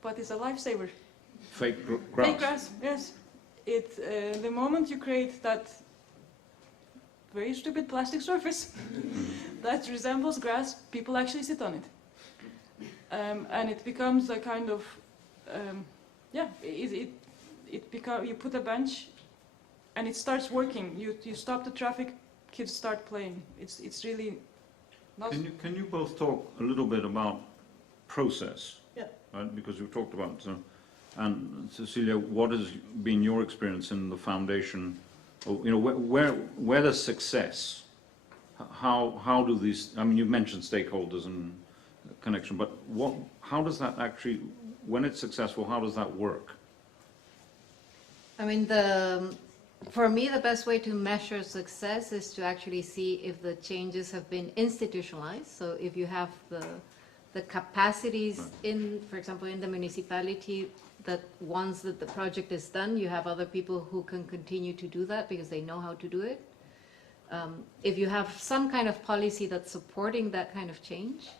but it's a lifesaver. Fake grass? Fake grass, yes. The moment you create that very stupid plastic surface that resembles grass, people actually sit on it. And it becomes a kind of, you put a bench and it starts working. You stop the traffic, kids start playing. It's really not... Can you both talk a little bit about process? Yeah. Right? Because you talked about, and Cecilia, what has been your experience in the foundation? You know, where does success? How do these? I mean, you mentioned stakeholders and connection, but how does that actually, when it's successful, how does that work? I mean, for me, the best way to measure success is to actually see if the changes have been institutionalized. So if you have the capacities in, for example, in the municipality, that once that the project is done, you have other people who can continue to do that because they know how to do it. If you have some kind of policy that's supporting that kind of change,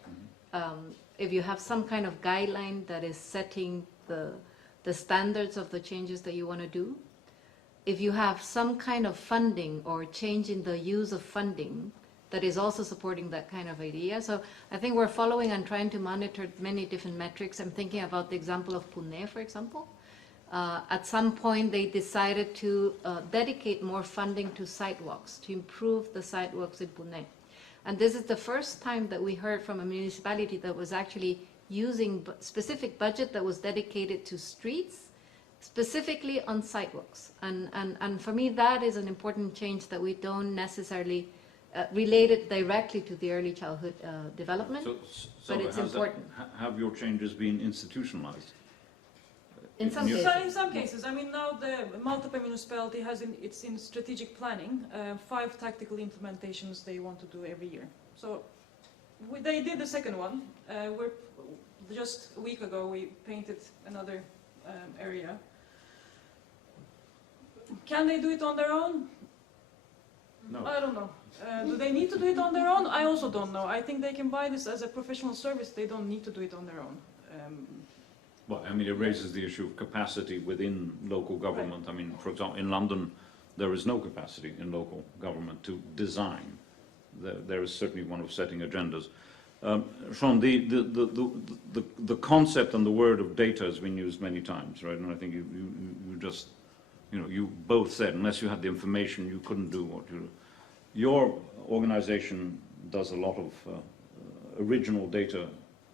if you have some kind of guideline that is setting the standards of the changes that you want to do, if you have some kind of funding or change in the use of funding that is also supporting that kind of idea. So I think we're following and trying to monitor many different metrics. I'm thinking about the example of Pune, for example. At some point, they decided to dedicate more funding to sidewalks, to improve the sidewalks in Pune. And this is the first time that we heard from a municipality that was actually using specific budget that was dedicated to streets, specifically on sidewalks. And for me, that is an important change that we don't necessarily relate it directly to the early childhood development, but it's important. Have your changes been institutionalized? In some cases. So in some cases, I mean, now the Maltepe municipality has it's in strategic planning, 5 tactical implementations they want to do every year. So they did the second one. Just a week ago, we painted another area. Can they do it on their own? No. I don't know. Do they need to do it on their own? I also don't know. I think they can buy this as a professional service. They don't need to do it on their own. Well, I mean, it raises the issue of capacity within local government. Right. I mean, for example, in London, there is no capacity in local government to design. There is certainly one of setting agendas. Sean, the concept and the word of data has been used many times, right? And I think you just, you know, you both said, unless you had the information, you couldn't do what you do. Your organization does a lot of original data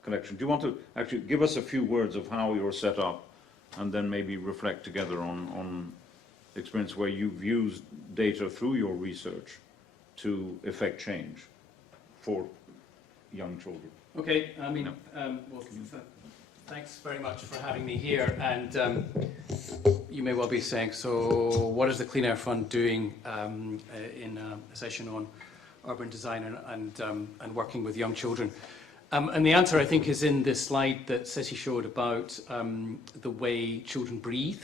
collection. Do you want to actually give us a few words of how you're set up and then maybe reflect together on the experience where you've used data through your research to effect change for young children? Okay, I mean, well, thanks very much for having me here. And you may well be saying, so what is the Clean Air Fund doing in a session on urban design and working with young children? And the answer, I think, is in this slide that Ceci showed about the way children breathe.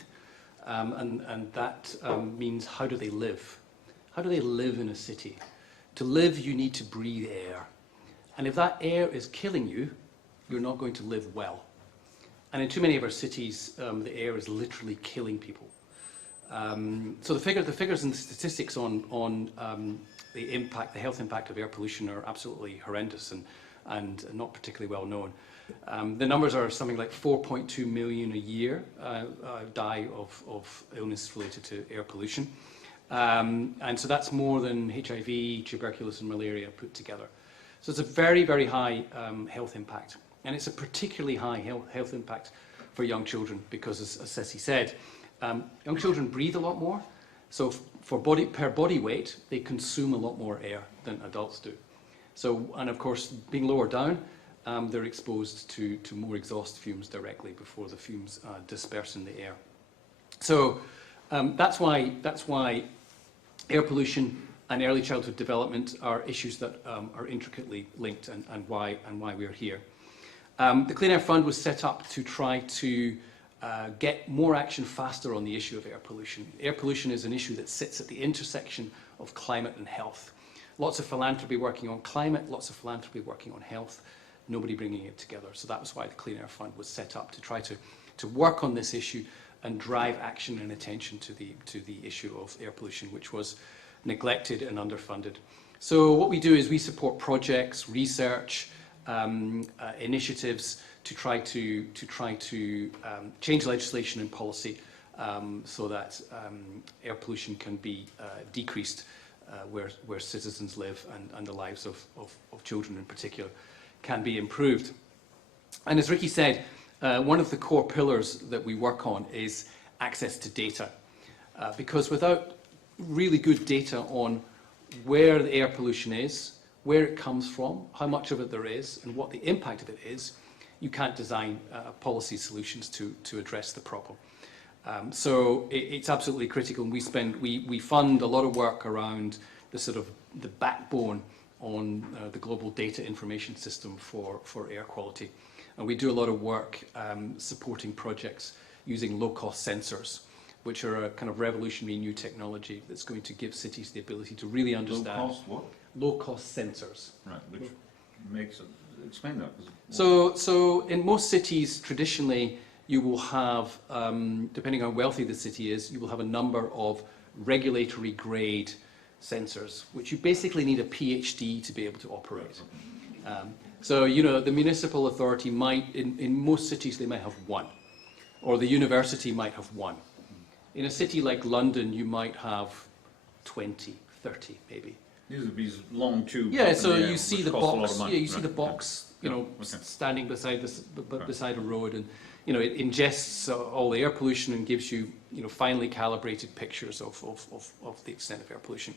And that means, how do they live? How do they live in a city? To live, you need to breathe air. And if that air is killing you, you're not going to live well. And in too many of our cities, the air is literally killing people. So the figures and the statistics on the impact, the health impact of air pollution are absolutely horrendous and not particularly well known. The numbers are something like 4.2 million a year die of illness related to air pollution. And so that's more than HIV, tuberculosis and malaria put together. So it's a very, very high health impact. And it's a particularly high health impact for young children because, as Ceci said, young children breathe a lot more. So per body weight, they consume a lot more air than adults do. So, and of course, being lower down, they're exposed to more exhaust fumes directly before the fumes disperse in the air. So that's why air pollution and early childhood development are issues that are intricately linked, and why we're here. The Clean Air Fund was set up to try to get more action faster on the issue of air pollution. Air pollution is an issue that sits at the intersection of climate and health. Lots of philanthropy working on climate, lots of philanthropy working on health, nobody bringing it together. So that was why the Clean Air Fund was set up, to try to work on this issue and drive action and attention to the issue of air pollution, which was neglected and underfunded. So what we do is we support projects, research, initiatives to try to change legislation and policy so that air pollution can be decreased where citizens live, and the lives of children in particular can be improved. And as Ricky said, one of the core pillars that we work on is access to data, because without really good data on where the air pollution is, where it comes from, how much of it there is, and what the impact of it is, you can't design policy solutions to address the problem. So it's absolutely critical, and we fund a lot of work around the backbone on the global data information system for air quality. And we do a lot of work supporting projects using low-cost sensors, which are a kind of revolutionary new technology that's going to give cities the ability to really understand. Low-cost what? Low-cost sensors. Right, which makes it, explain that. So in most cities, traditionally, you will have, depending on how wealthy the city is, you will have a number of regulatory grade sensors, which you basically need a PhD to be able to operate. So, you know, the municipal authority might, in most cities, they might have one, or the university might have one. In a city like London, you might have 20, 30 maybe. These are these long tubes. Yeah, so you see the box. Yeah, you see the Right. box. You know, Okay. standing beside beside a road, and you know, it ingests all the air pollution and gives you, you know, finely calibrated pictures of the extent of air pollution.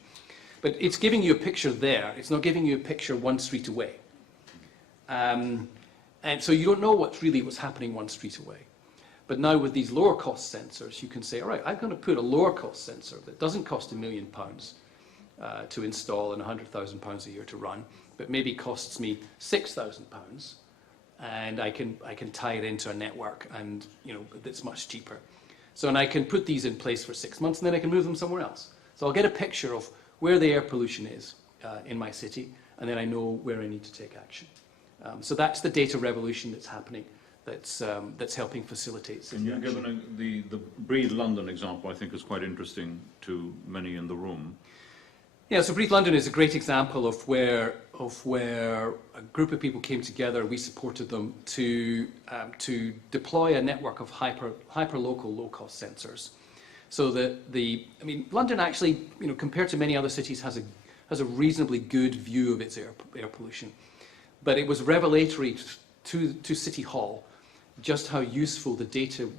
But it's giving you a picture there. It's not giving you a picture one street away. And so you don't know what's happening one street away. But now with these lower cost sensors, you can say, all right, I'm going to put a lower cost sensor that doesn't cost £1 million to install and £100,000 a year to run, but maybe costs me £6,000, and I can tie it into a network, and you know, that's much cheaper. So, and I can put these in place for 6 months, and then I can move them somewhere else. So I'll get a picture of where the air pollution is in my city, and then I know where I need to take action. So that's the data revolution that's happening, that's helping facilitate city And you've action. given the Breathe London example, I think, is quite interesting to many in the room. Yeah, so Breathe London is a great example of where a group of people came together. We supported them to deploy a network of hyper-local, low-cost sensors. So that London actually, you know, compared to many other cities, has a reasonably good view of its air pollution. But it was revelatory to City Hall just how useful the data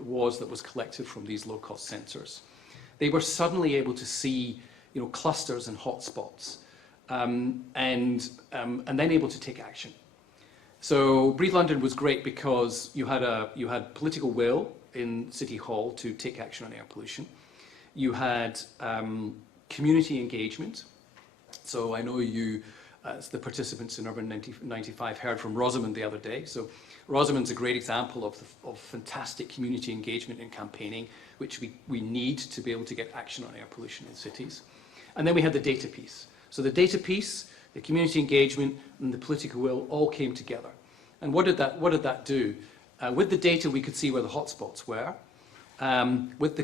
was that was collected from these low-cost sensors. They were suddenly able to see, you know, clusters and hotspots, and then able to take action. So Breathe London was great because you had political will in City Hall to take action on air pollution. You had community engagement. So I know you, as the participants in Urban 95, heard from Rosamond the other day. So Rosamond's a great example of fantastic community engagement and campaigning, which we need to be able to get action on air pollution in cities. And then we had the data piece. So the data piece, the community engagement, and the political will all came together. And what did that do? With the data, we could see where the hotspots were. With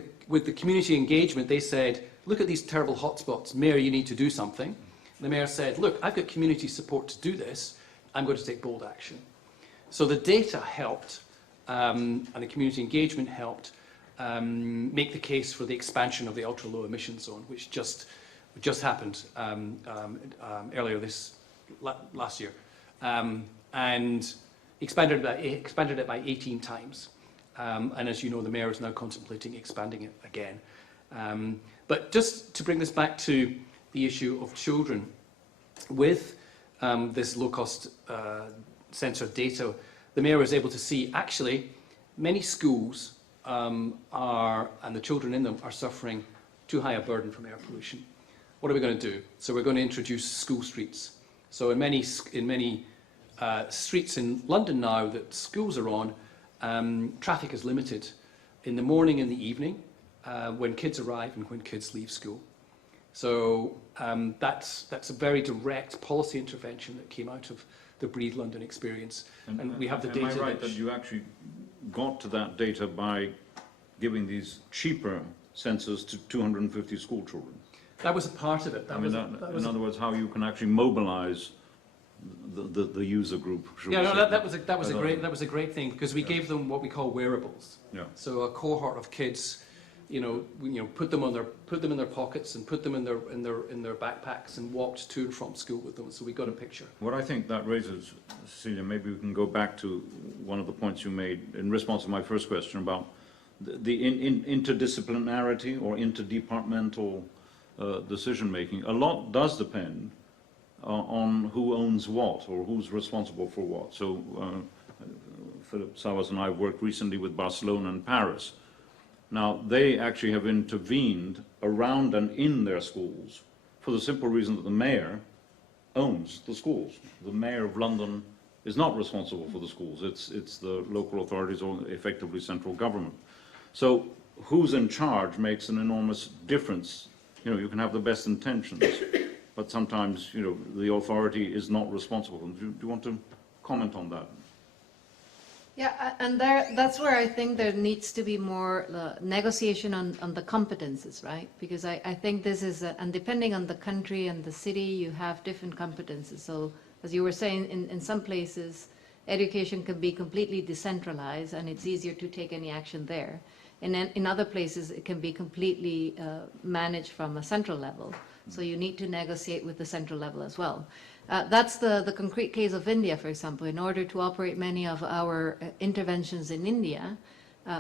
the community engagement, they said, look at these terrible hotspots. Mayor, you need to do something. The mayor said, look, I've got community support to do this. I'm going to take bold action. So the data helped, and the community engagement helped make the case for the expansion of the ultra-low emission zone, which just happened earlier last year. And expanded it by 18 times. And as you know, the mayor is now contemplating expanding it again. But just to bring this back to the issue of children, with this low-cost censored data, the mayor was able to see actually many schools and the children in them are suffering too high a burden from air pollution. What are we going to do? So we're going to introduce school streets. So in many streets in London now that schools are on, traffic is limited in the morning and the evening when kids arrive and when kids leave school. So that's a very direct policy intervention that came out of the Breathe London experience. And we have the data. Am I right that you actually got to that data by giving these cheaper sensors to 250 school children? That was a part of it. In other words, how you can actually mobilize the user group. Yeah, no, that was a great thing, because we gave them what we call wearables. Yeah. So a cohort of kids, put them in their pockets and put them in their backpacks and walked to and from school with them. So we got a picture. What I think that raises, Cecilia, maybe we can go back to one of the points you made in response to my first question about the interdisciplinarity or interdepartmental decision making. A lot does depend on who owns what or who's responsible for what. So Philip Savas and I worked recently with Barcelona and Paris. Now, they actually have intervened around and in their schools for the simple reason that the mayor owns the schools. The mayor of London is not responsible for the schools. It's the local authorities or effectively central government. So who's in charge makes an enormous difference. You can have the best intentions, but sometimes, the authority is not responsible. Do you want to comment on that? Yeah, and that's where I think there needs to be more negotiation on the competences, right? Because I think this is, and depending on the country and the city, you have different competences. So as you were saying, in some places, education can be completely decentralized and it's easier to take any action there. And then in other places, it can be completely managed from a central level. So you need to negotiate with the central level as well. That's the concrete case of India, for example. In order to operate many of our interventions in India,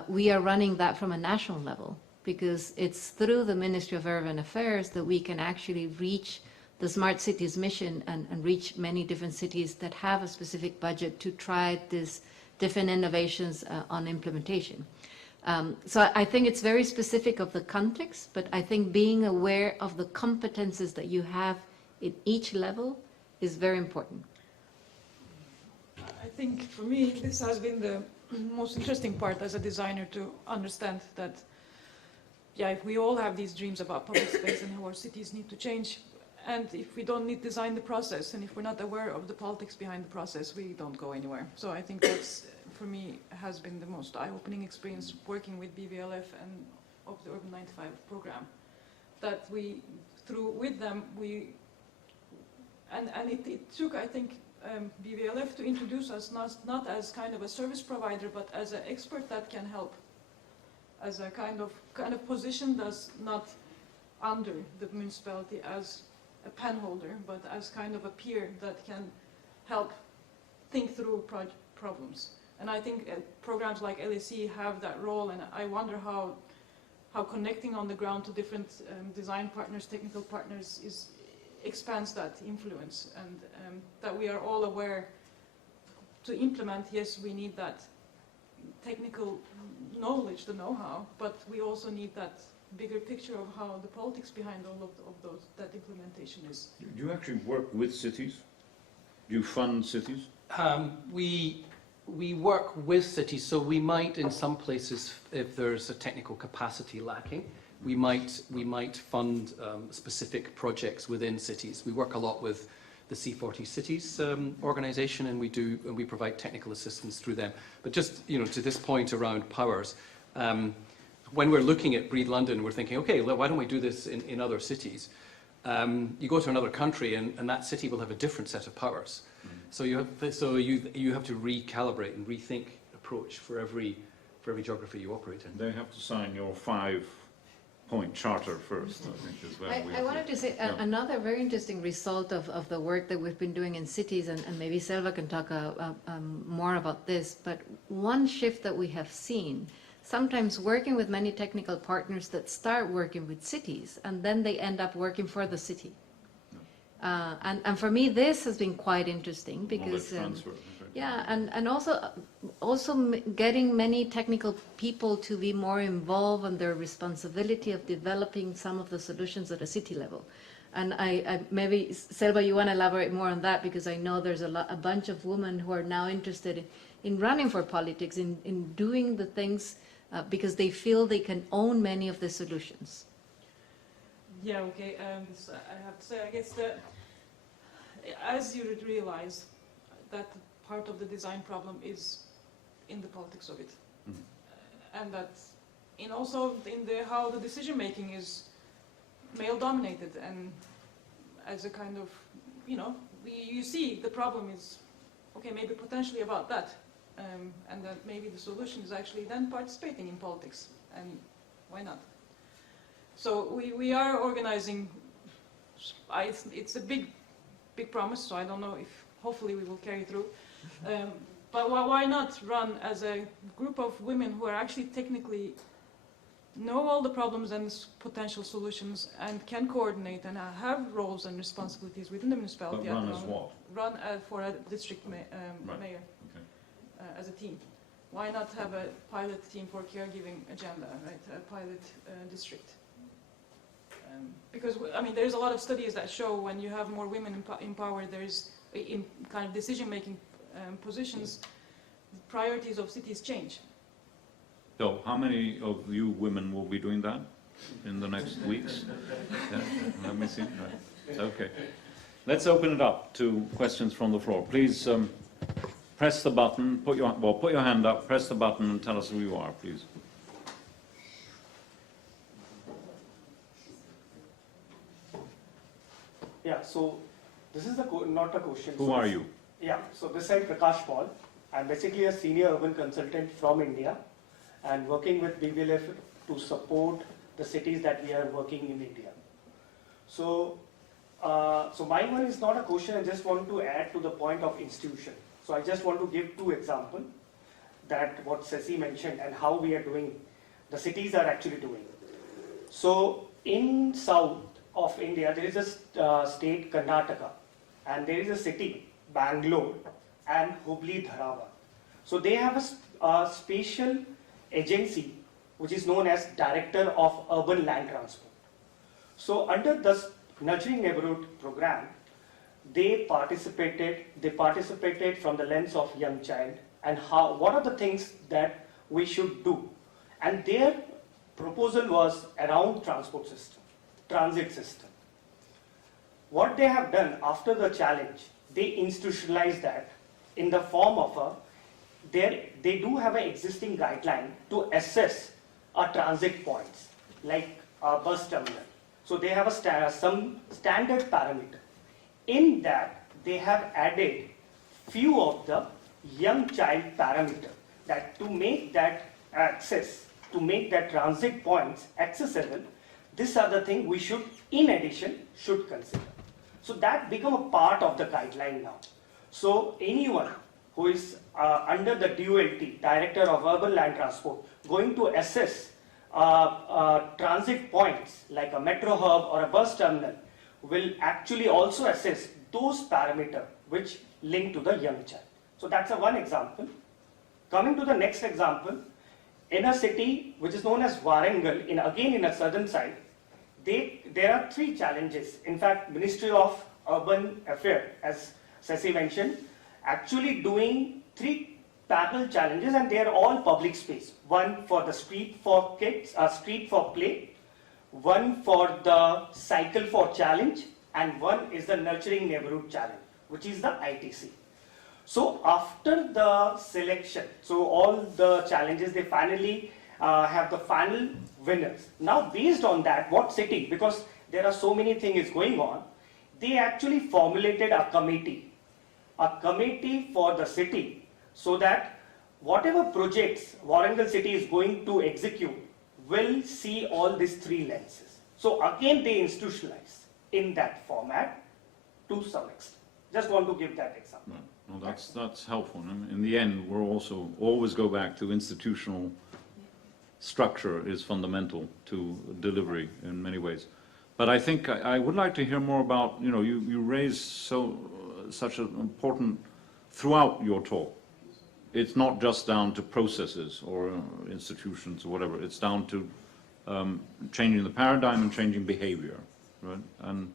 we are running that from a national level, because it's through the Ministry of Urban Affairs that we can actually reach the Smart Cities mission and reach many different cities that have a specific budget to try these different innovations on implementation. So I think it's very specific of the context, but I think being aware of the competences that you have in each level is very important. I think for me, this has been the most interesting part as a designer, to understand that, yeah, if we all have these dreams about public space and how our cities need to change, and if we don't need to design the process, and if we're not aware of the politics behind the process, we don't go anywhere. So I think that's, for me, has been the most eye-opening experience working with BVLF and of the Urban 95 program. That with them, and it took, I think, BVLF to introduce us not as kind of a service provider, but as an expert that can help, as a kind of position that's not under the municipality as a pen holder, but as kind of a peer that can help think through problems. And I think programs like LAC have that role, and I wonder how connecting on the ground to different design partners, technical partners, expands that influence, and that we are all aware to implement. Yes, we need that technical knowledge, the know-how, but we also need that bigger picture of how the politics behind all of that implementation is. Do you actually work with cities? Do you fund cities? We work with cities, so we might, in some places, if there's a technical capacity lacking, we might fund specific projects within cities. We work a lot with the C40 Cities organisation, and we provide technical assistance through them. But just to this point around powers, when we're looking at Breathe London, we're thinking, okay, well, why don't we do this in other cities? You go to another country, and that city will have a different set of powers. So you have to recalibrate and rethink approach for every geography you operate in. They have to sign your 5 point charter first, I think, is where we I wanted to say Yeah. another very interesting result of the work that we've been doing in cities, and maybe Selva can talk more about this, but one shift that we have seen, sometimes working with many technical partners that start working with cities, and then they end up working for the city. And for me, this has been quite interesting because knowledge transfer. Okay. yeah, and also getting many technical people to be more involved in their responsibility of developing some of the solutions at a city level. And I maybe, Selva, you want to elaborate more on that, because I know there's a bunch of women who are now interested in running for politics, in doing the things because they feel they can own many of the solutions. Yeah, okay, this, I have to say, I guess that as you would realize that part of the design problem is in the politics of it. And that also in how the decision making is male dominated, and as a kind of, you see the problem is, okay, maybe potentially about that, and that maybe the solution is actually then participating in politics, and why not? So we are organizing, it's a big promise, so I don't know if, hopefully we will carry through. But why not run as a group of women who are actually technically know all the problems and potential solutions and can coordinate and have roles and responsibilities within the municipality. But run as what? Run for a district mayor Okay. as a team. Why not have a pilot team for caregiving agenda, right? A pilot district. Because, I mean, there's a lot of studies that show when you have more women in power, there's in kind of decision-making positions, the priorities of cities change. So how many of you women will be doing that in the next weeks? Yeah, let me see. Right. Okay. Let's open it up to questions from the floor. Please press the button, put your hand up, press the button and tell us who you are, please. Yeah, so this is not a question. Who are you? Yeah, so this side Prakash Paul. I'm basically a senior urban consultant from India and working with BVLF to support the cities that we are working in India. So, my one is not a question, I just want to add to the point of institution. So I just want to give two examples that what Ceci mentioned and how we are doing, the cities are actually doing. So in south of India, there is a state, Karnataka, and there is a city, Bangalore, and Hubli Dharwad. So they have a special agency which is known as Director of Urban Land Transport. So under this Nurturing Neighborhood program, they participated from the lens of young child and what are the things that we should do. And their proposal was around transit system. What they have done after the challenge, they institutionalized that in the form of they do have an existing guideline to assess transit points like a bus terminal. So they have some standard parameter. In that, they have added few of the young child parameter that to make that transit points accessible, these are the things we should, in addition, should consider. So that become a part of the guideline now. So anyone who is under the DOLT, Director of Urban Land Transport, going to assess transit points like a metro hub or a bus terminal will actually also assess those parameters which link to the young child. So that's one example. Coming to the next example, in a city which is known as Warangal, again in a southern side, there are three challenges. In fact, Ministry of Urban Affairs, as Ceci mentioned, actually doing three parallel challenges, and they are all public space. One for the street for kids, street for play, one for the cycle for challenge, and one is the nurturing neighborhood challenge, which is the ITC. So after the selection, so all the challenges, they finally have the final winners. Now based on that, what city, because there are so many things going on, they actually formulated a committee for the city, so that whatever projects Warangal city is going to execute will see all these three lenses. So again, they institutionalize in that format to some extent. Just want to give that example. Right. Well, that's helpful. And in the end, we're also always go back to institutional structure is fundamental to delivery in many ways. But I think I would like to hear more about, you know, you raised such an important, throughout your talk, it's not just down to processes or institutions or whatever, it's down to changing the paradigm and changing behavior, right? And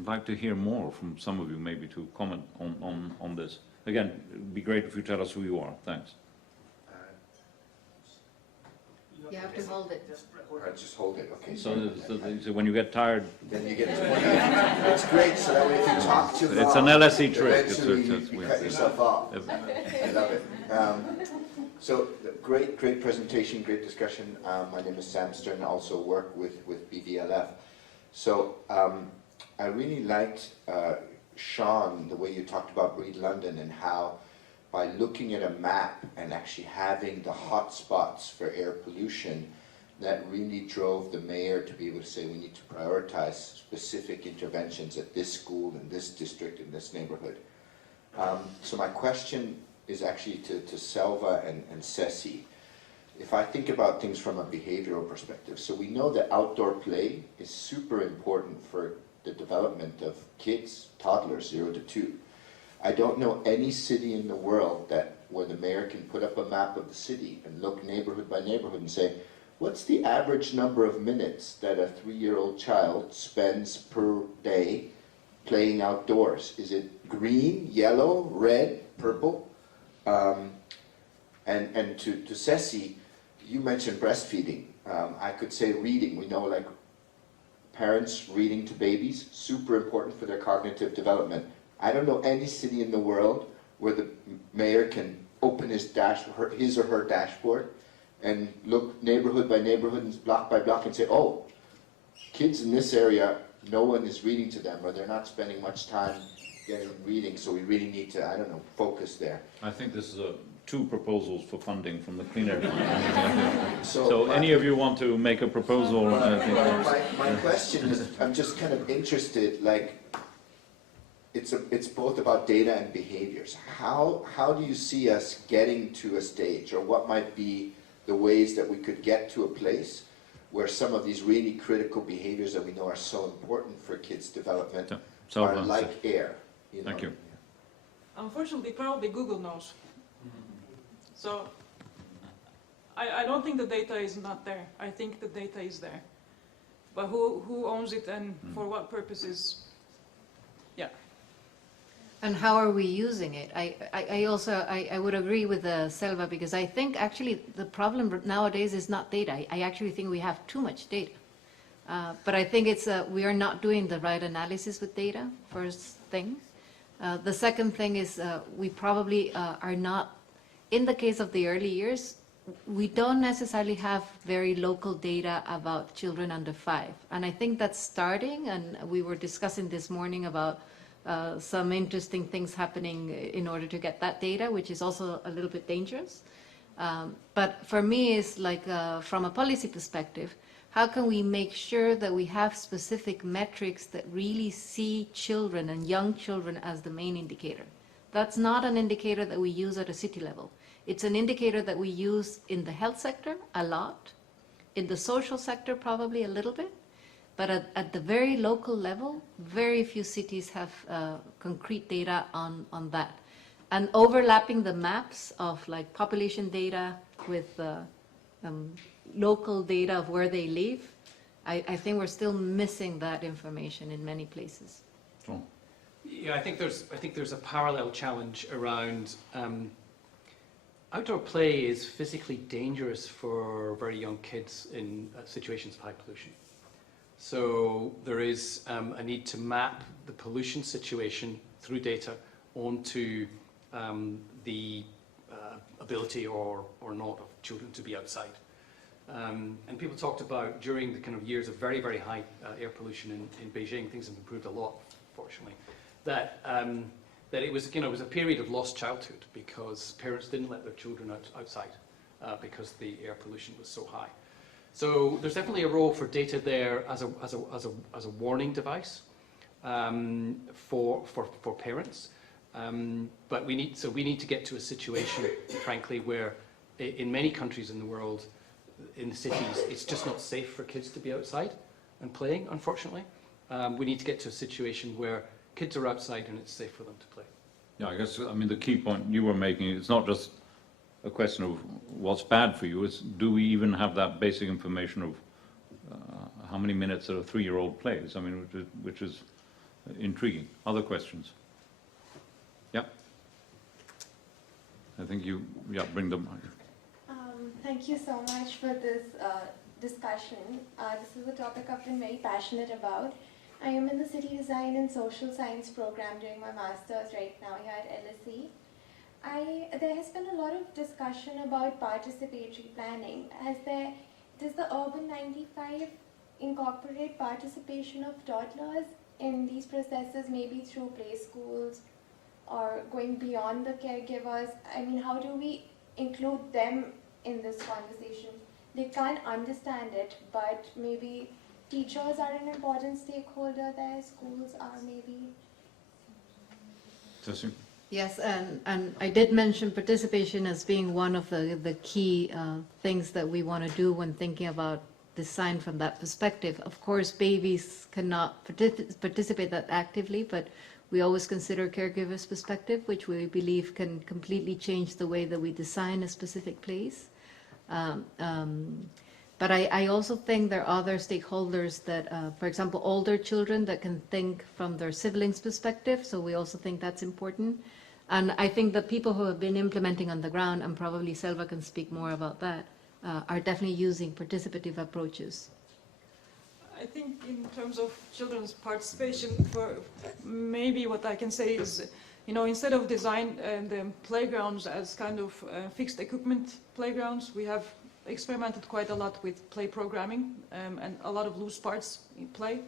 I'd like to hear more from some of you maybe to comment on this. Again, it would be great if you tell us who you are. Thanks. You have to hold it. Just hold it, okay. So when you get tired, Then you get to it's great, so that way if you talk too long, it's an LSE trick. eventually you cut yourself off. I love it. So great presentation, great discussion. My name is Sam Stern. I also work with BVLF. So I really liked, Sean, the way you talked about Breed London and how by looking at a map and actually having the hot spots for air pollution, that really drove the mayor to be able to say we need to prioritize specific interventions at this school, in this district, in this neighborhood. So my question is actually to Selva and Ceci. If I think about things from a behavioral perspective, so we know that outdoor play is super important for the development of kids, toddlers, 0 to 2. I don't know any city in the world where the mayor can put up a map of the city and look neighborhood by neighborhood and say, what's the average number of minutes that a 3-year-old child spends per day playing outdoors? Is it green, yellow, red, purple? And to Ceci, you mentioned breastfeeding. I could say reading. We know like parents reading to babies, super important for their cognitive development. I don't know any city in the world where the mayor can open his or her dashboard and look neighborhood by neighborhood and block by block and say, oh, kids in this area, no one is reading to them, or they're not spending much time getting reading, so we really need to, I don't know, focus there. I think this is 2 proposals for funding from the Clean Air Fund. So my, any of you want to make a proposal? my question is, I'm just kind of interested, like, it's both about data and behaviors. How do you see us getting to a stage, or what might be the ways that we could get to a place where some of these really critical behaviors that we know are so important for kids' development are like air? You know? Thank you. Unfortunately, probably Google knows. So I don't think the data is not there. I think the data is there. But who owns it and for what purposes? Yeah. And how are we using it? I also would agree with Selva, because I think actually the problem nowadays is not data. I actually think we have too much data. But I think it's we are not doing the right analysis with data, first thing. The second thing is we probably are not, in the case of the early years, we don't necessarily have very local data about children under 5. And I think that's starting, and we were discussing this morning about some interesting things happening in order to get that data, which is also a little bit dangerous. But for me, it's like from a policy perspective, how can we make sure that we have specific metrics that really see children and young children as the main indicator? That's not an indicator that we use at a city level. It's an indicator that we use in the health sector a lot, in the social sector probably a little bit, but at the very local level, very few cities have concrete data on that. And overlapping the maps of like population data with local data of where they live, I think we're still missing that information in many places. Sure. Yeah, I think there's a parallel challenge around outdoor play is physically dangerous for very young kids in situations of high pollution. So there is a need to map the pollution situation through data onto the ability or not of children to be outside. And people talked about during the kind of years of very, very high air pollution in Beijing, things have improved a lot, fortunately, that it was, it was a period of lost childhood because parents didn't let their children outside because the air pollution was so high. So there's definitely a role for data there as a warning device for parents. But we need to get to a situation, frankly, where in many countries in the world, in the cities, it's just not safe for kids to be outside and playing, unfortunately. We need to get to a situation where kids are outside and it's safe for them to play. Yeah, I guess, I mean, the key point you were making, it's not just a question of what's bad for you, it's do we even have that basic information of how many minutes a 3-year-old plays? I mean, which is intriguing. Other questions? Yeah. I think you, bring them. Thank you so much for this discussion. This is a topic I've been very passionate about. I am in the City Design and Social Science program doing my master's right now here at LSE. There has been a lot of discussion about participatory planning. Does the Urban 95 incorporate participation of toddlers in these processes, maybe through play schools or going beyond the caregivers? I mean, how do we include them in this conversation? They can't understand it, but maybe teachers are an important stakeholder there, schools are maybe. Cecilia? Yes, and I did mention participation as being one of the key things that we want to do when thinking about design from that perspective. Of course, babies cannot participate that actively, but we always consider caregivers' perspective, which we believe can completely change the way that we design a specific place. But I also think there are other stakeholders that, for example, older children that can think from their siblings' perspective, so we also think that's important. And I think the people who have been implementing on the ground, and probably Selva can speak more about that, are definitely using participative approaches. I think in terms of children's participation, maybe what I can say is, instead of design the playgrounds as kind of fixed equipment playgrounds, we have experimented quite a lot with play programming and a lot of loose parts in play.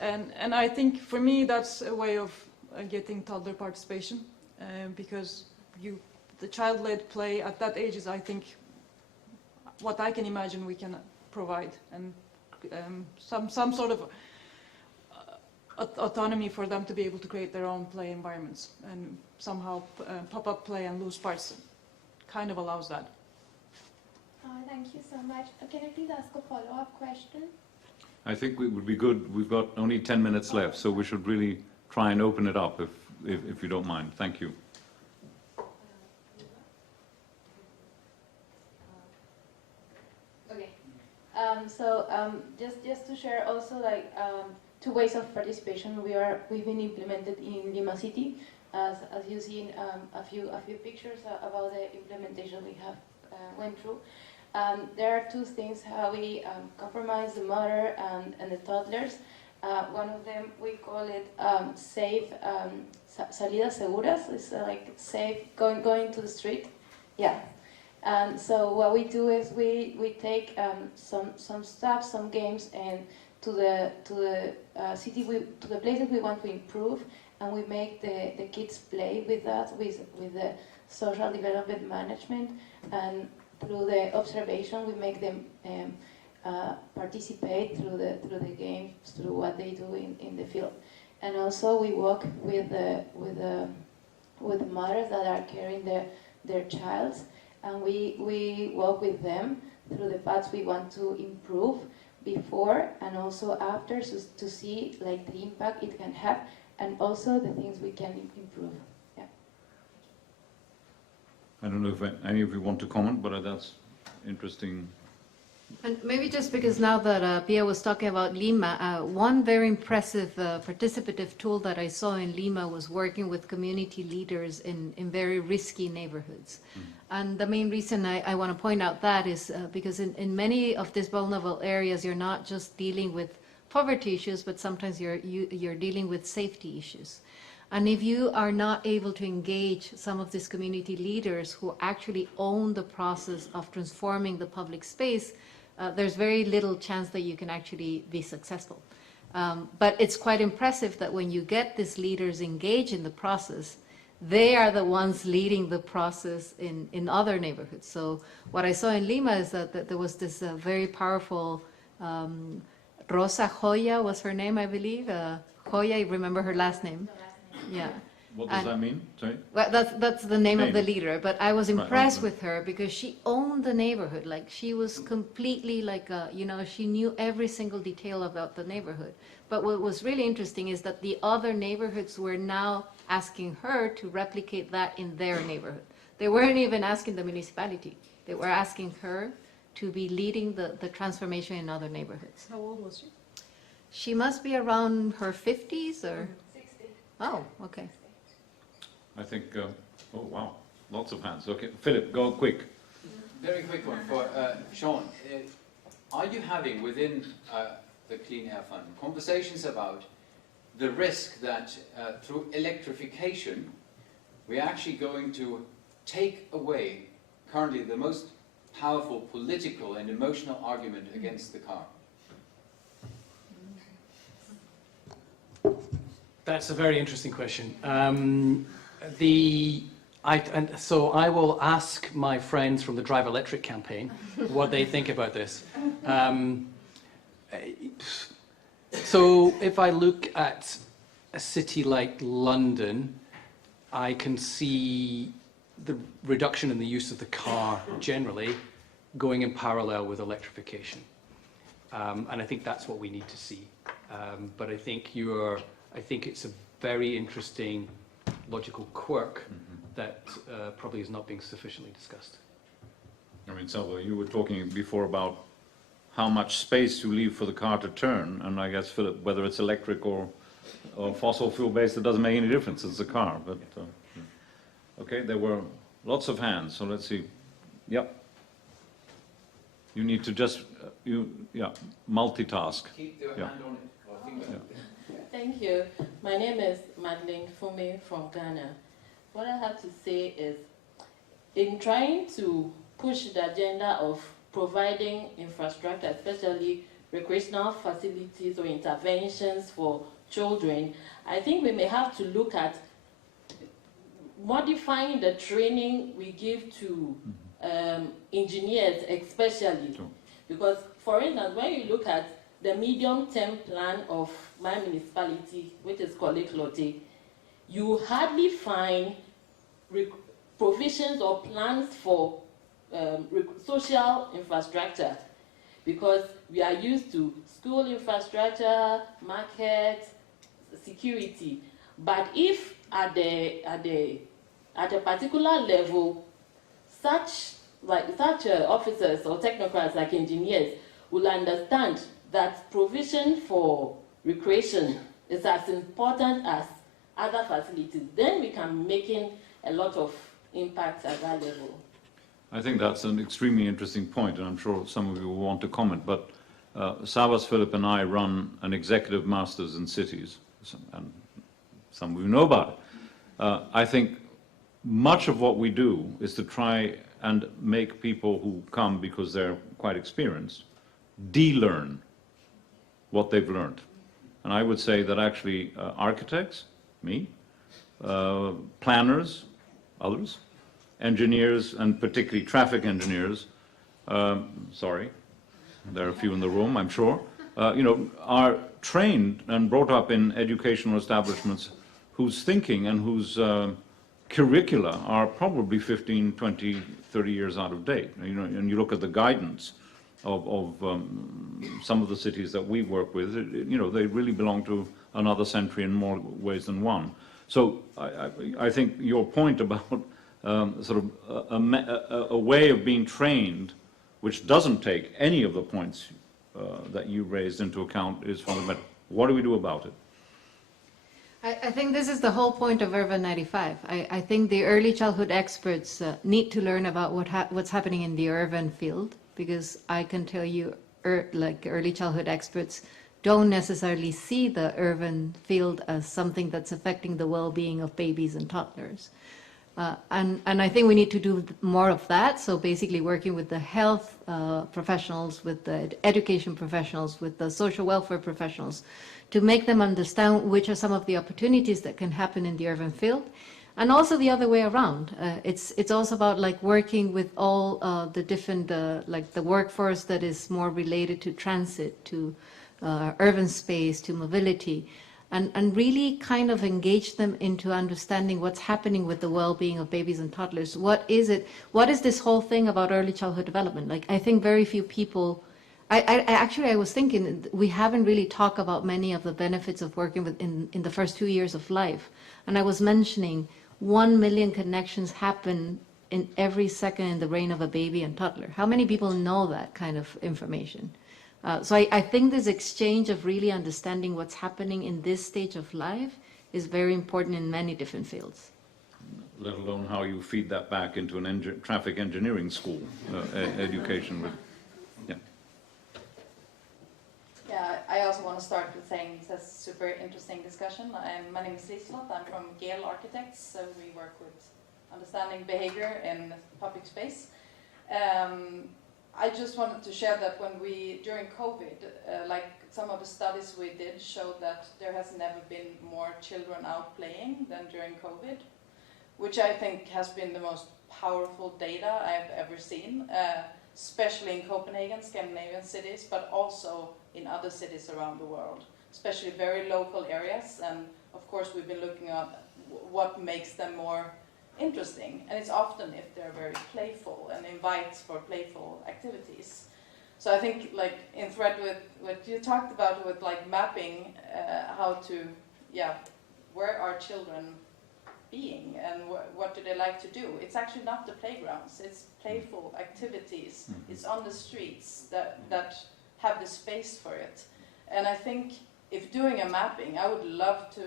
And I think for me that's a way of getting toddler participation because the child-led play at that age is, I think, what I can imagine we can provide, and some sort of autonomy for them to be able to create their own play environments, and somehow pop-up play and loose parts kind of allows that. Thank you so much. Can I please ask a follow-up question? I think it would be good. We've got only 10 minutes left, so we should really try and open it up if you don't mind. Thank you. Okay. Just to share also, like, 2 ways of participation we've been implemented in Lima City, as you see in a few pictures about the implementation we have went through. There are 2 things how we compromise the mother and the toddlers. One of them, we call it safe salidas seguras. It's like safe going to the street. Yeah. And so what we do is we take some stuff, some games, and to the city, to the places we want to improve, and we make the kids play with that, with the social development management, and through the observation we make them participate through the games, through what they do in the field. And also we work with the mothers that are carrying their child, and we work with them through the paths we want to improve before and also after, so to see like the impact it can have, and also the things we can improve. Yeah. I don't know if any of you want to comment, but that's interesting. And maybe just because now that Pia was talking about Lima, one very impressive participative tool that I saw in Lima was working with community leaders in very risky neighborhoods. Mm-hmm. And the main reason I want to point out that is because in many of these vulnerable areas, you're not just dealing with poverty issues, but sometimes you're dealing with safety issues. And if you are not able to engage some of these community leaders who actually own the process of transforming the public space, there's very little chance that you can actually be successful. But it's quite impressive that when you get these leaders engaged in the process, they are the ones leading the process in other neighborhoods. So what I saw in Lima is that there was this very powerful, Rosa Joya was her name, I believe. Joya, I remember her last name. Yeah. What does that mean? Sorry? Well, that's the name of the leader, but I was impressed okay. with her because she owned the neighborhood. Like, she was completely like, she knew every single detail about the neighborhood. But what was really interesting is that the other neighborhoods were now asking her to replicate that in their neighborhood. They weren't even asking the municipality. They were asking her to be leading the transformation in other neighborhoods. How old was she? She must be around her 50s or? 60. Oh, okay. I think, oh wow, lots of hands. Okay, Philip, go quick. Very quick one for Sean. Are you having within the Clean Air Fund conversations about the risk that through electrification we're actually going to take away currently the most powerful political and emotional argument against the car? That's a very interesting question. So I will ask my friends from the Drive Electric campaign what they think about this. So if I look at a city like London, I can see the reduction in the use of the car generally going in parallel with electrification. And I think that's what we need to see. But I think it's a very interesting logical quirk that probably is not being sufficiently discussed. I mean, Selva, you were talking before about how much space you leave for the car to turn, and I guess, Philip, whether it's electric or fossil fuel based, it doesn't make any difference, it's a car. But okay, there were lots of hands, so let's see. Yep. You need to just, multitask. Keep the hand on it, or finger. Yeah. Thank you. My name is Madeleine Fume from Ghana. What I have to say is, in trying to push the agenda of providing infrastructure, especially recreational facilities or interventions for children, I think we may have to look at modifying the training we give to engineers especially. Sure. Because, for instance, when you look at the medium-term plan of my municipality, which is called Lotte, you hardly find provisions or plans for social infrastructure, because we are used to school infrastructure, market, security. But if at a particular level, such officers or technocrats like engineers will understand that provision for recreation is as important as other facilities, then we can be making a lot of impact at that level. I think that's an extremely interesting point, and I'm sure some of you will want to comment, but Savas, Philip and I run an executive masters in cities, and some of you know about it. I think much of what we do is to try and make people who come because they're quite experienced de-learn what they've learned. And I would say that actually architects, me, planners, others, engineers, and particularly traffic engineers, sorry, there are a few in the room, I'm sure, are trained and brought up in educational establishments whose thinking and whose curricula are probably 15, 20, 30 years out of date. And you look at the guidance of some of the cities that we work with, they really belong to another century in more ways than one. So I think your point about sort of a way of being trained which doesn't take any of the points that you raised into account is fundamental. What do we do about it? I think this is the whole point of Urban 95. I think the early childhood experts need to learn about what's happening in the urban field, because I can tell you, early childhood experts don't necessarily see the urban field as something that's affecting the well-being of babies and toddlers. And I think we need to do more of that. So basically working with the health professionals, with the education professionals, with the social welfare professionals, to make them understand which are some of the opportunities that can happen in the urban field, And also the other way around. It's also about like working with all the different, like the workforce that is more related to transit, to urban space, to mobility, and really kind of engage them into understanding what's happening with the well-being of babies and toddlers. What is it? What is this whole thing about early childhood development? Like, I think very few people, I was thinking we haven't really talked about many of the benefits of working with in the first 2 years of life. And I was mentioning 1 million connections happen in every second in the brain of a baby and toddler. How many people know that kind of information? So I think this exchange of really understanding what's happening in this stage of life is very important in many different fields. Let alone how you feed that back into an traffic engineering school education. Yeah. Yeah, I also want to start with saying it's a super interesting discussion. My name is Liselott. I'm from Gale Architects, so we work with understanding behavior in public space. I just wanted to share that when during COVID, like some of the studies we did showed that there has never been more children out playing than during COVID, which I think has been the most powerful data I've ever seen, especially in Copenhagen, Scandinavian cities, but also in other cities around the world, especially very local areas. And of course, we've been looking at what makes them more interesting, and it's often if they're very playful and invites for playful activities. So I think, like in thread with what you talked about with like mapping how to, where are children being and what do they like to do? It's actually not the playgrounds, it's playful activities. It's on the streets that have the space for it. And I think if doing a mapping, I would love to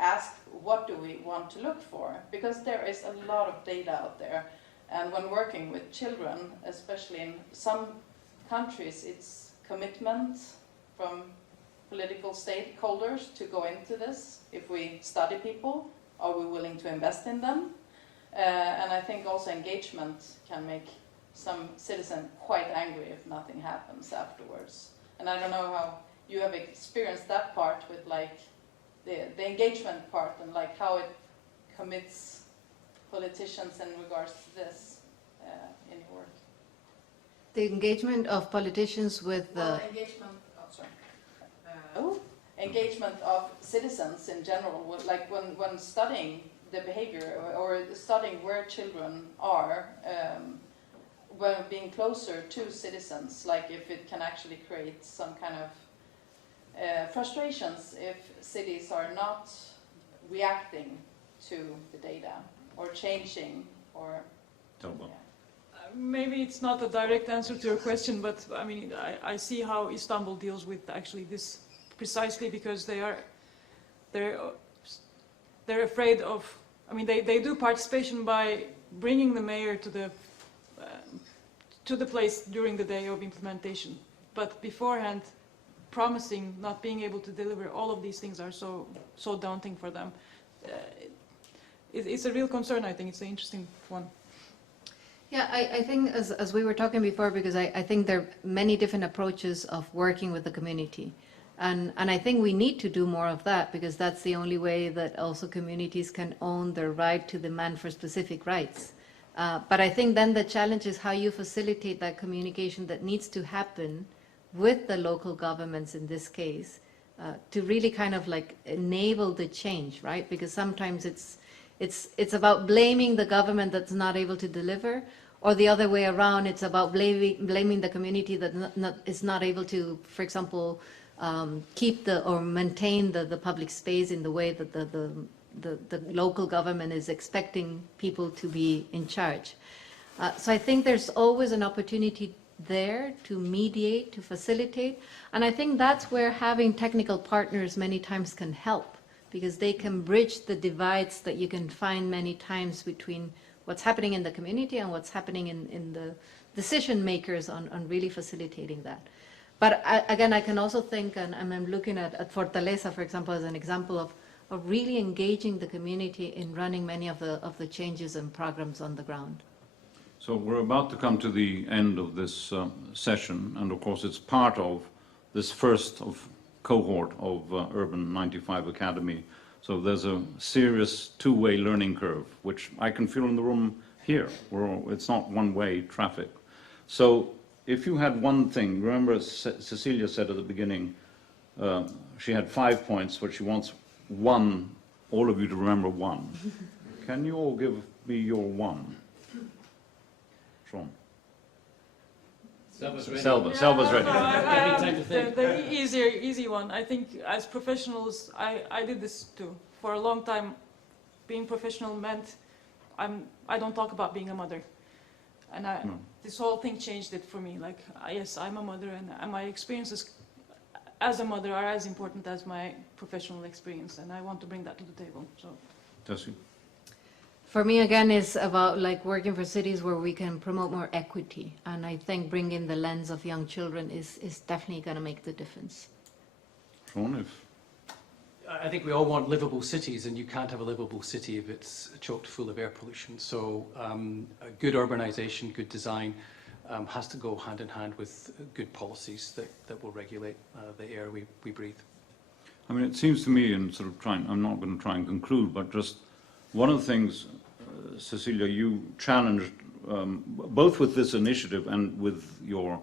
ask what do we want to look for, because there is a lot of data out there, and when working with children, especially in some countries, it's commitment from political stakeholders to go into this. If we study people, are we willing to invest in them? And I think also engagement can make some citizen quite angry if nothing happens afterwards. And I don't know how you have experienced that part with like the engagement part, and like how it commits politicians in regards to this in your work. The engagement of politicians with the... engagement of citizens in general, like when studying the behavior or studying where children are, when being closer to citizens, like if it can actually create some kind of frustrations if cities are not reacting to the data or changing or... Maybe it's not a direct answer to your question, but I mean, I see how Istanbul deals with actually this precisely because they're afraid of, I mean, they do participation by bringing the mayor to the place during the day of implementation, but beforehand promising not being able to deliver all of these things are so daunting for them. It's a real concern. I think it's an interesting one. Yeah, I think as we were talking before, because I think there are many different approaches of working with the community. And I think we need to do more of that, because that's the only way that also communities can own their right to demand for specific rights. But I think then the challenge is how you facilitate that communication that needs to happen with the local governments in this case, to really kind of like enable the change, right? Because sometimes it's about blaming the government that's not able to deliver, or the other way around, it's about blaming the community that is not able to, for example, keep or maintain the public space in the way that the local government is expecting people to be in charge. So I think there's always an opportunity there to mediate, to facilitate, and I think that's where having technical partners many times can help, because they can bridge the divides that you can find many times between what's happening in the community and what's happening in the decision makers on really facilitating that. But again, I can also think, and I'm looking at Fortaleza, for example, as an example of really engaging the community in running many of the changes and programs on the ground. So we're about to come to the end of this session, and of course it's part of this first cohort of Urban 95 Academy So there's a serious two-way learning curve, which I can feel in the room here, where it's not one-way traffic. So if you had one thing, remember Cecilia said at the beginning, she had 5 points, but she wants one, all of you to remember one. Can you all give me your one? Sean. Selva's ready. Selva's ready. The easy one. I think as professionals, I did this too. For a long time, being professional meant I don't talk about being a mother. And this whole thing changed it for me. Like, yes, I'm a mother, and my experiences as a mother are as important as my professional experience, and I want to bring that to the table. So. Tessie? For me, again, is about like working for cities where we can promote more equity. And I think bringing the lens of young children is definitely going to make the difference. Sean, I think we all want livable cities, and you can't have a livable city if it's choked full of air pollution. So a good urbanization, good design has to go hand in hand with good policies that will regulate the air we breathe. I mean, it seems to me, and sort of I'm not going to try and conclude, but just one of the things, Cecilia, you challenged, both with this initiative and with your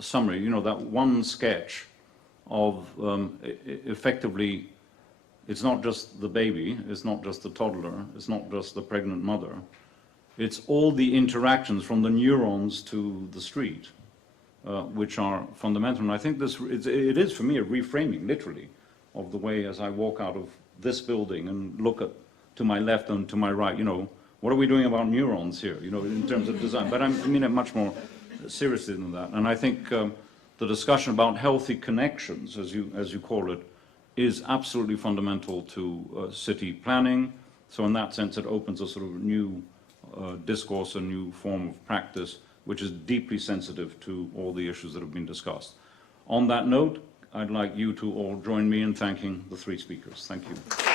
summary, you know, that one sketch of effectively, it's not just the baby, it's not just the toddler, it's not just the pregnant mother, it's all the interactions from the neurons to the street, which are fundamental. And I think it is for me a reframing, literally, of the way as I walk out of this building and look to my left and to my right, you know, what are we doing about neurons here, you know, in terms of design? But I mean it much more seriously than that. And I think the discussion about healthy connections, as you call it, is absolutely fundamental to city planning. So in that sense, it opens a sort of new discourse, a new form of practice, which is deeply sensitive to all the issues that have been discussed. On that note, I'd like you to all join me in thanking the three speakers. Thank you.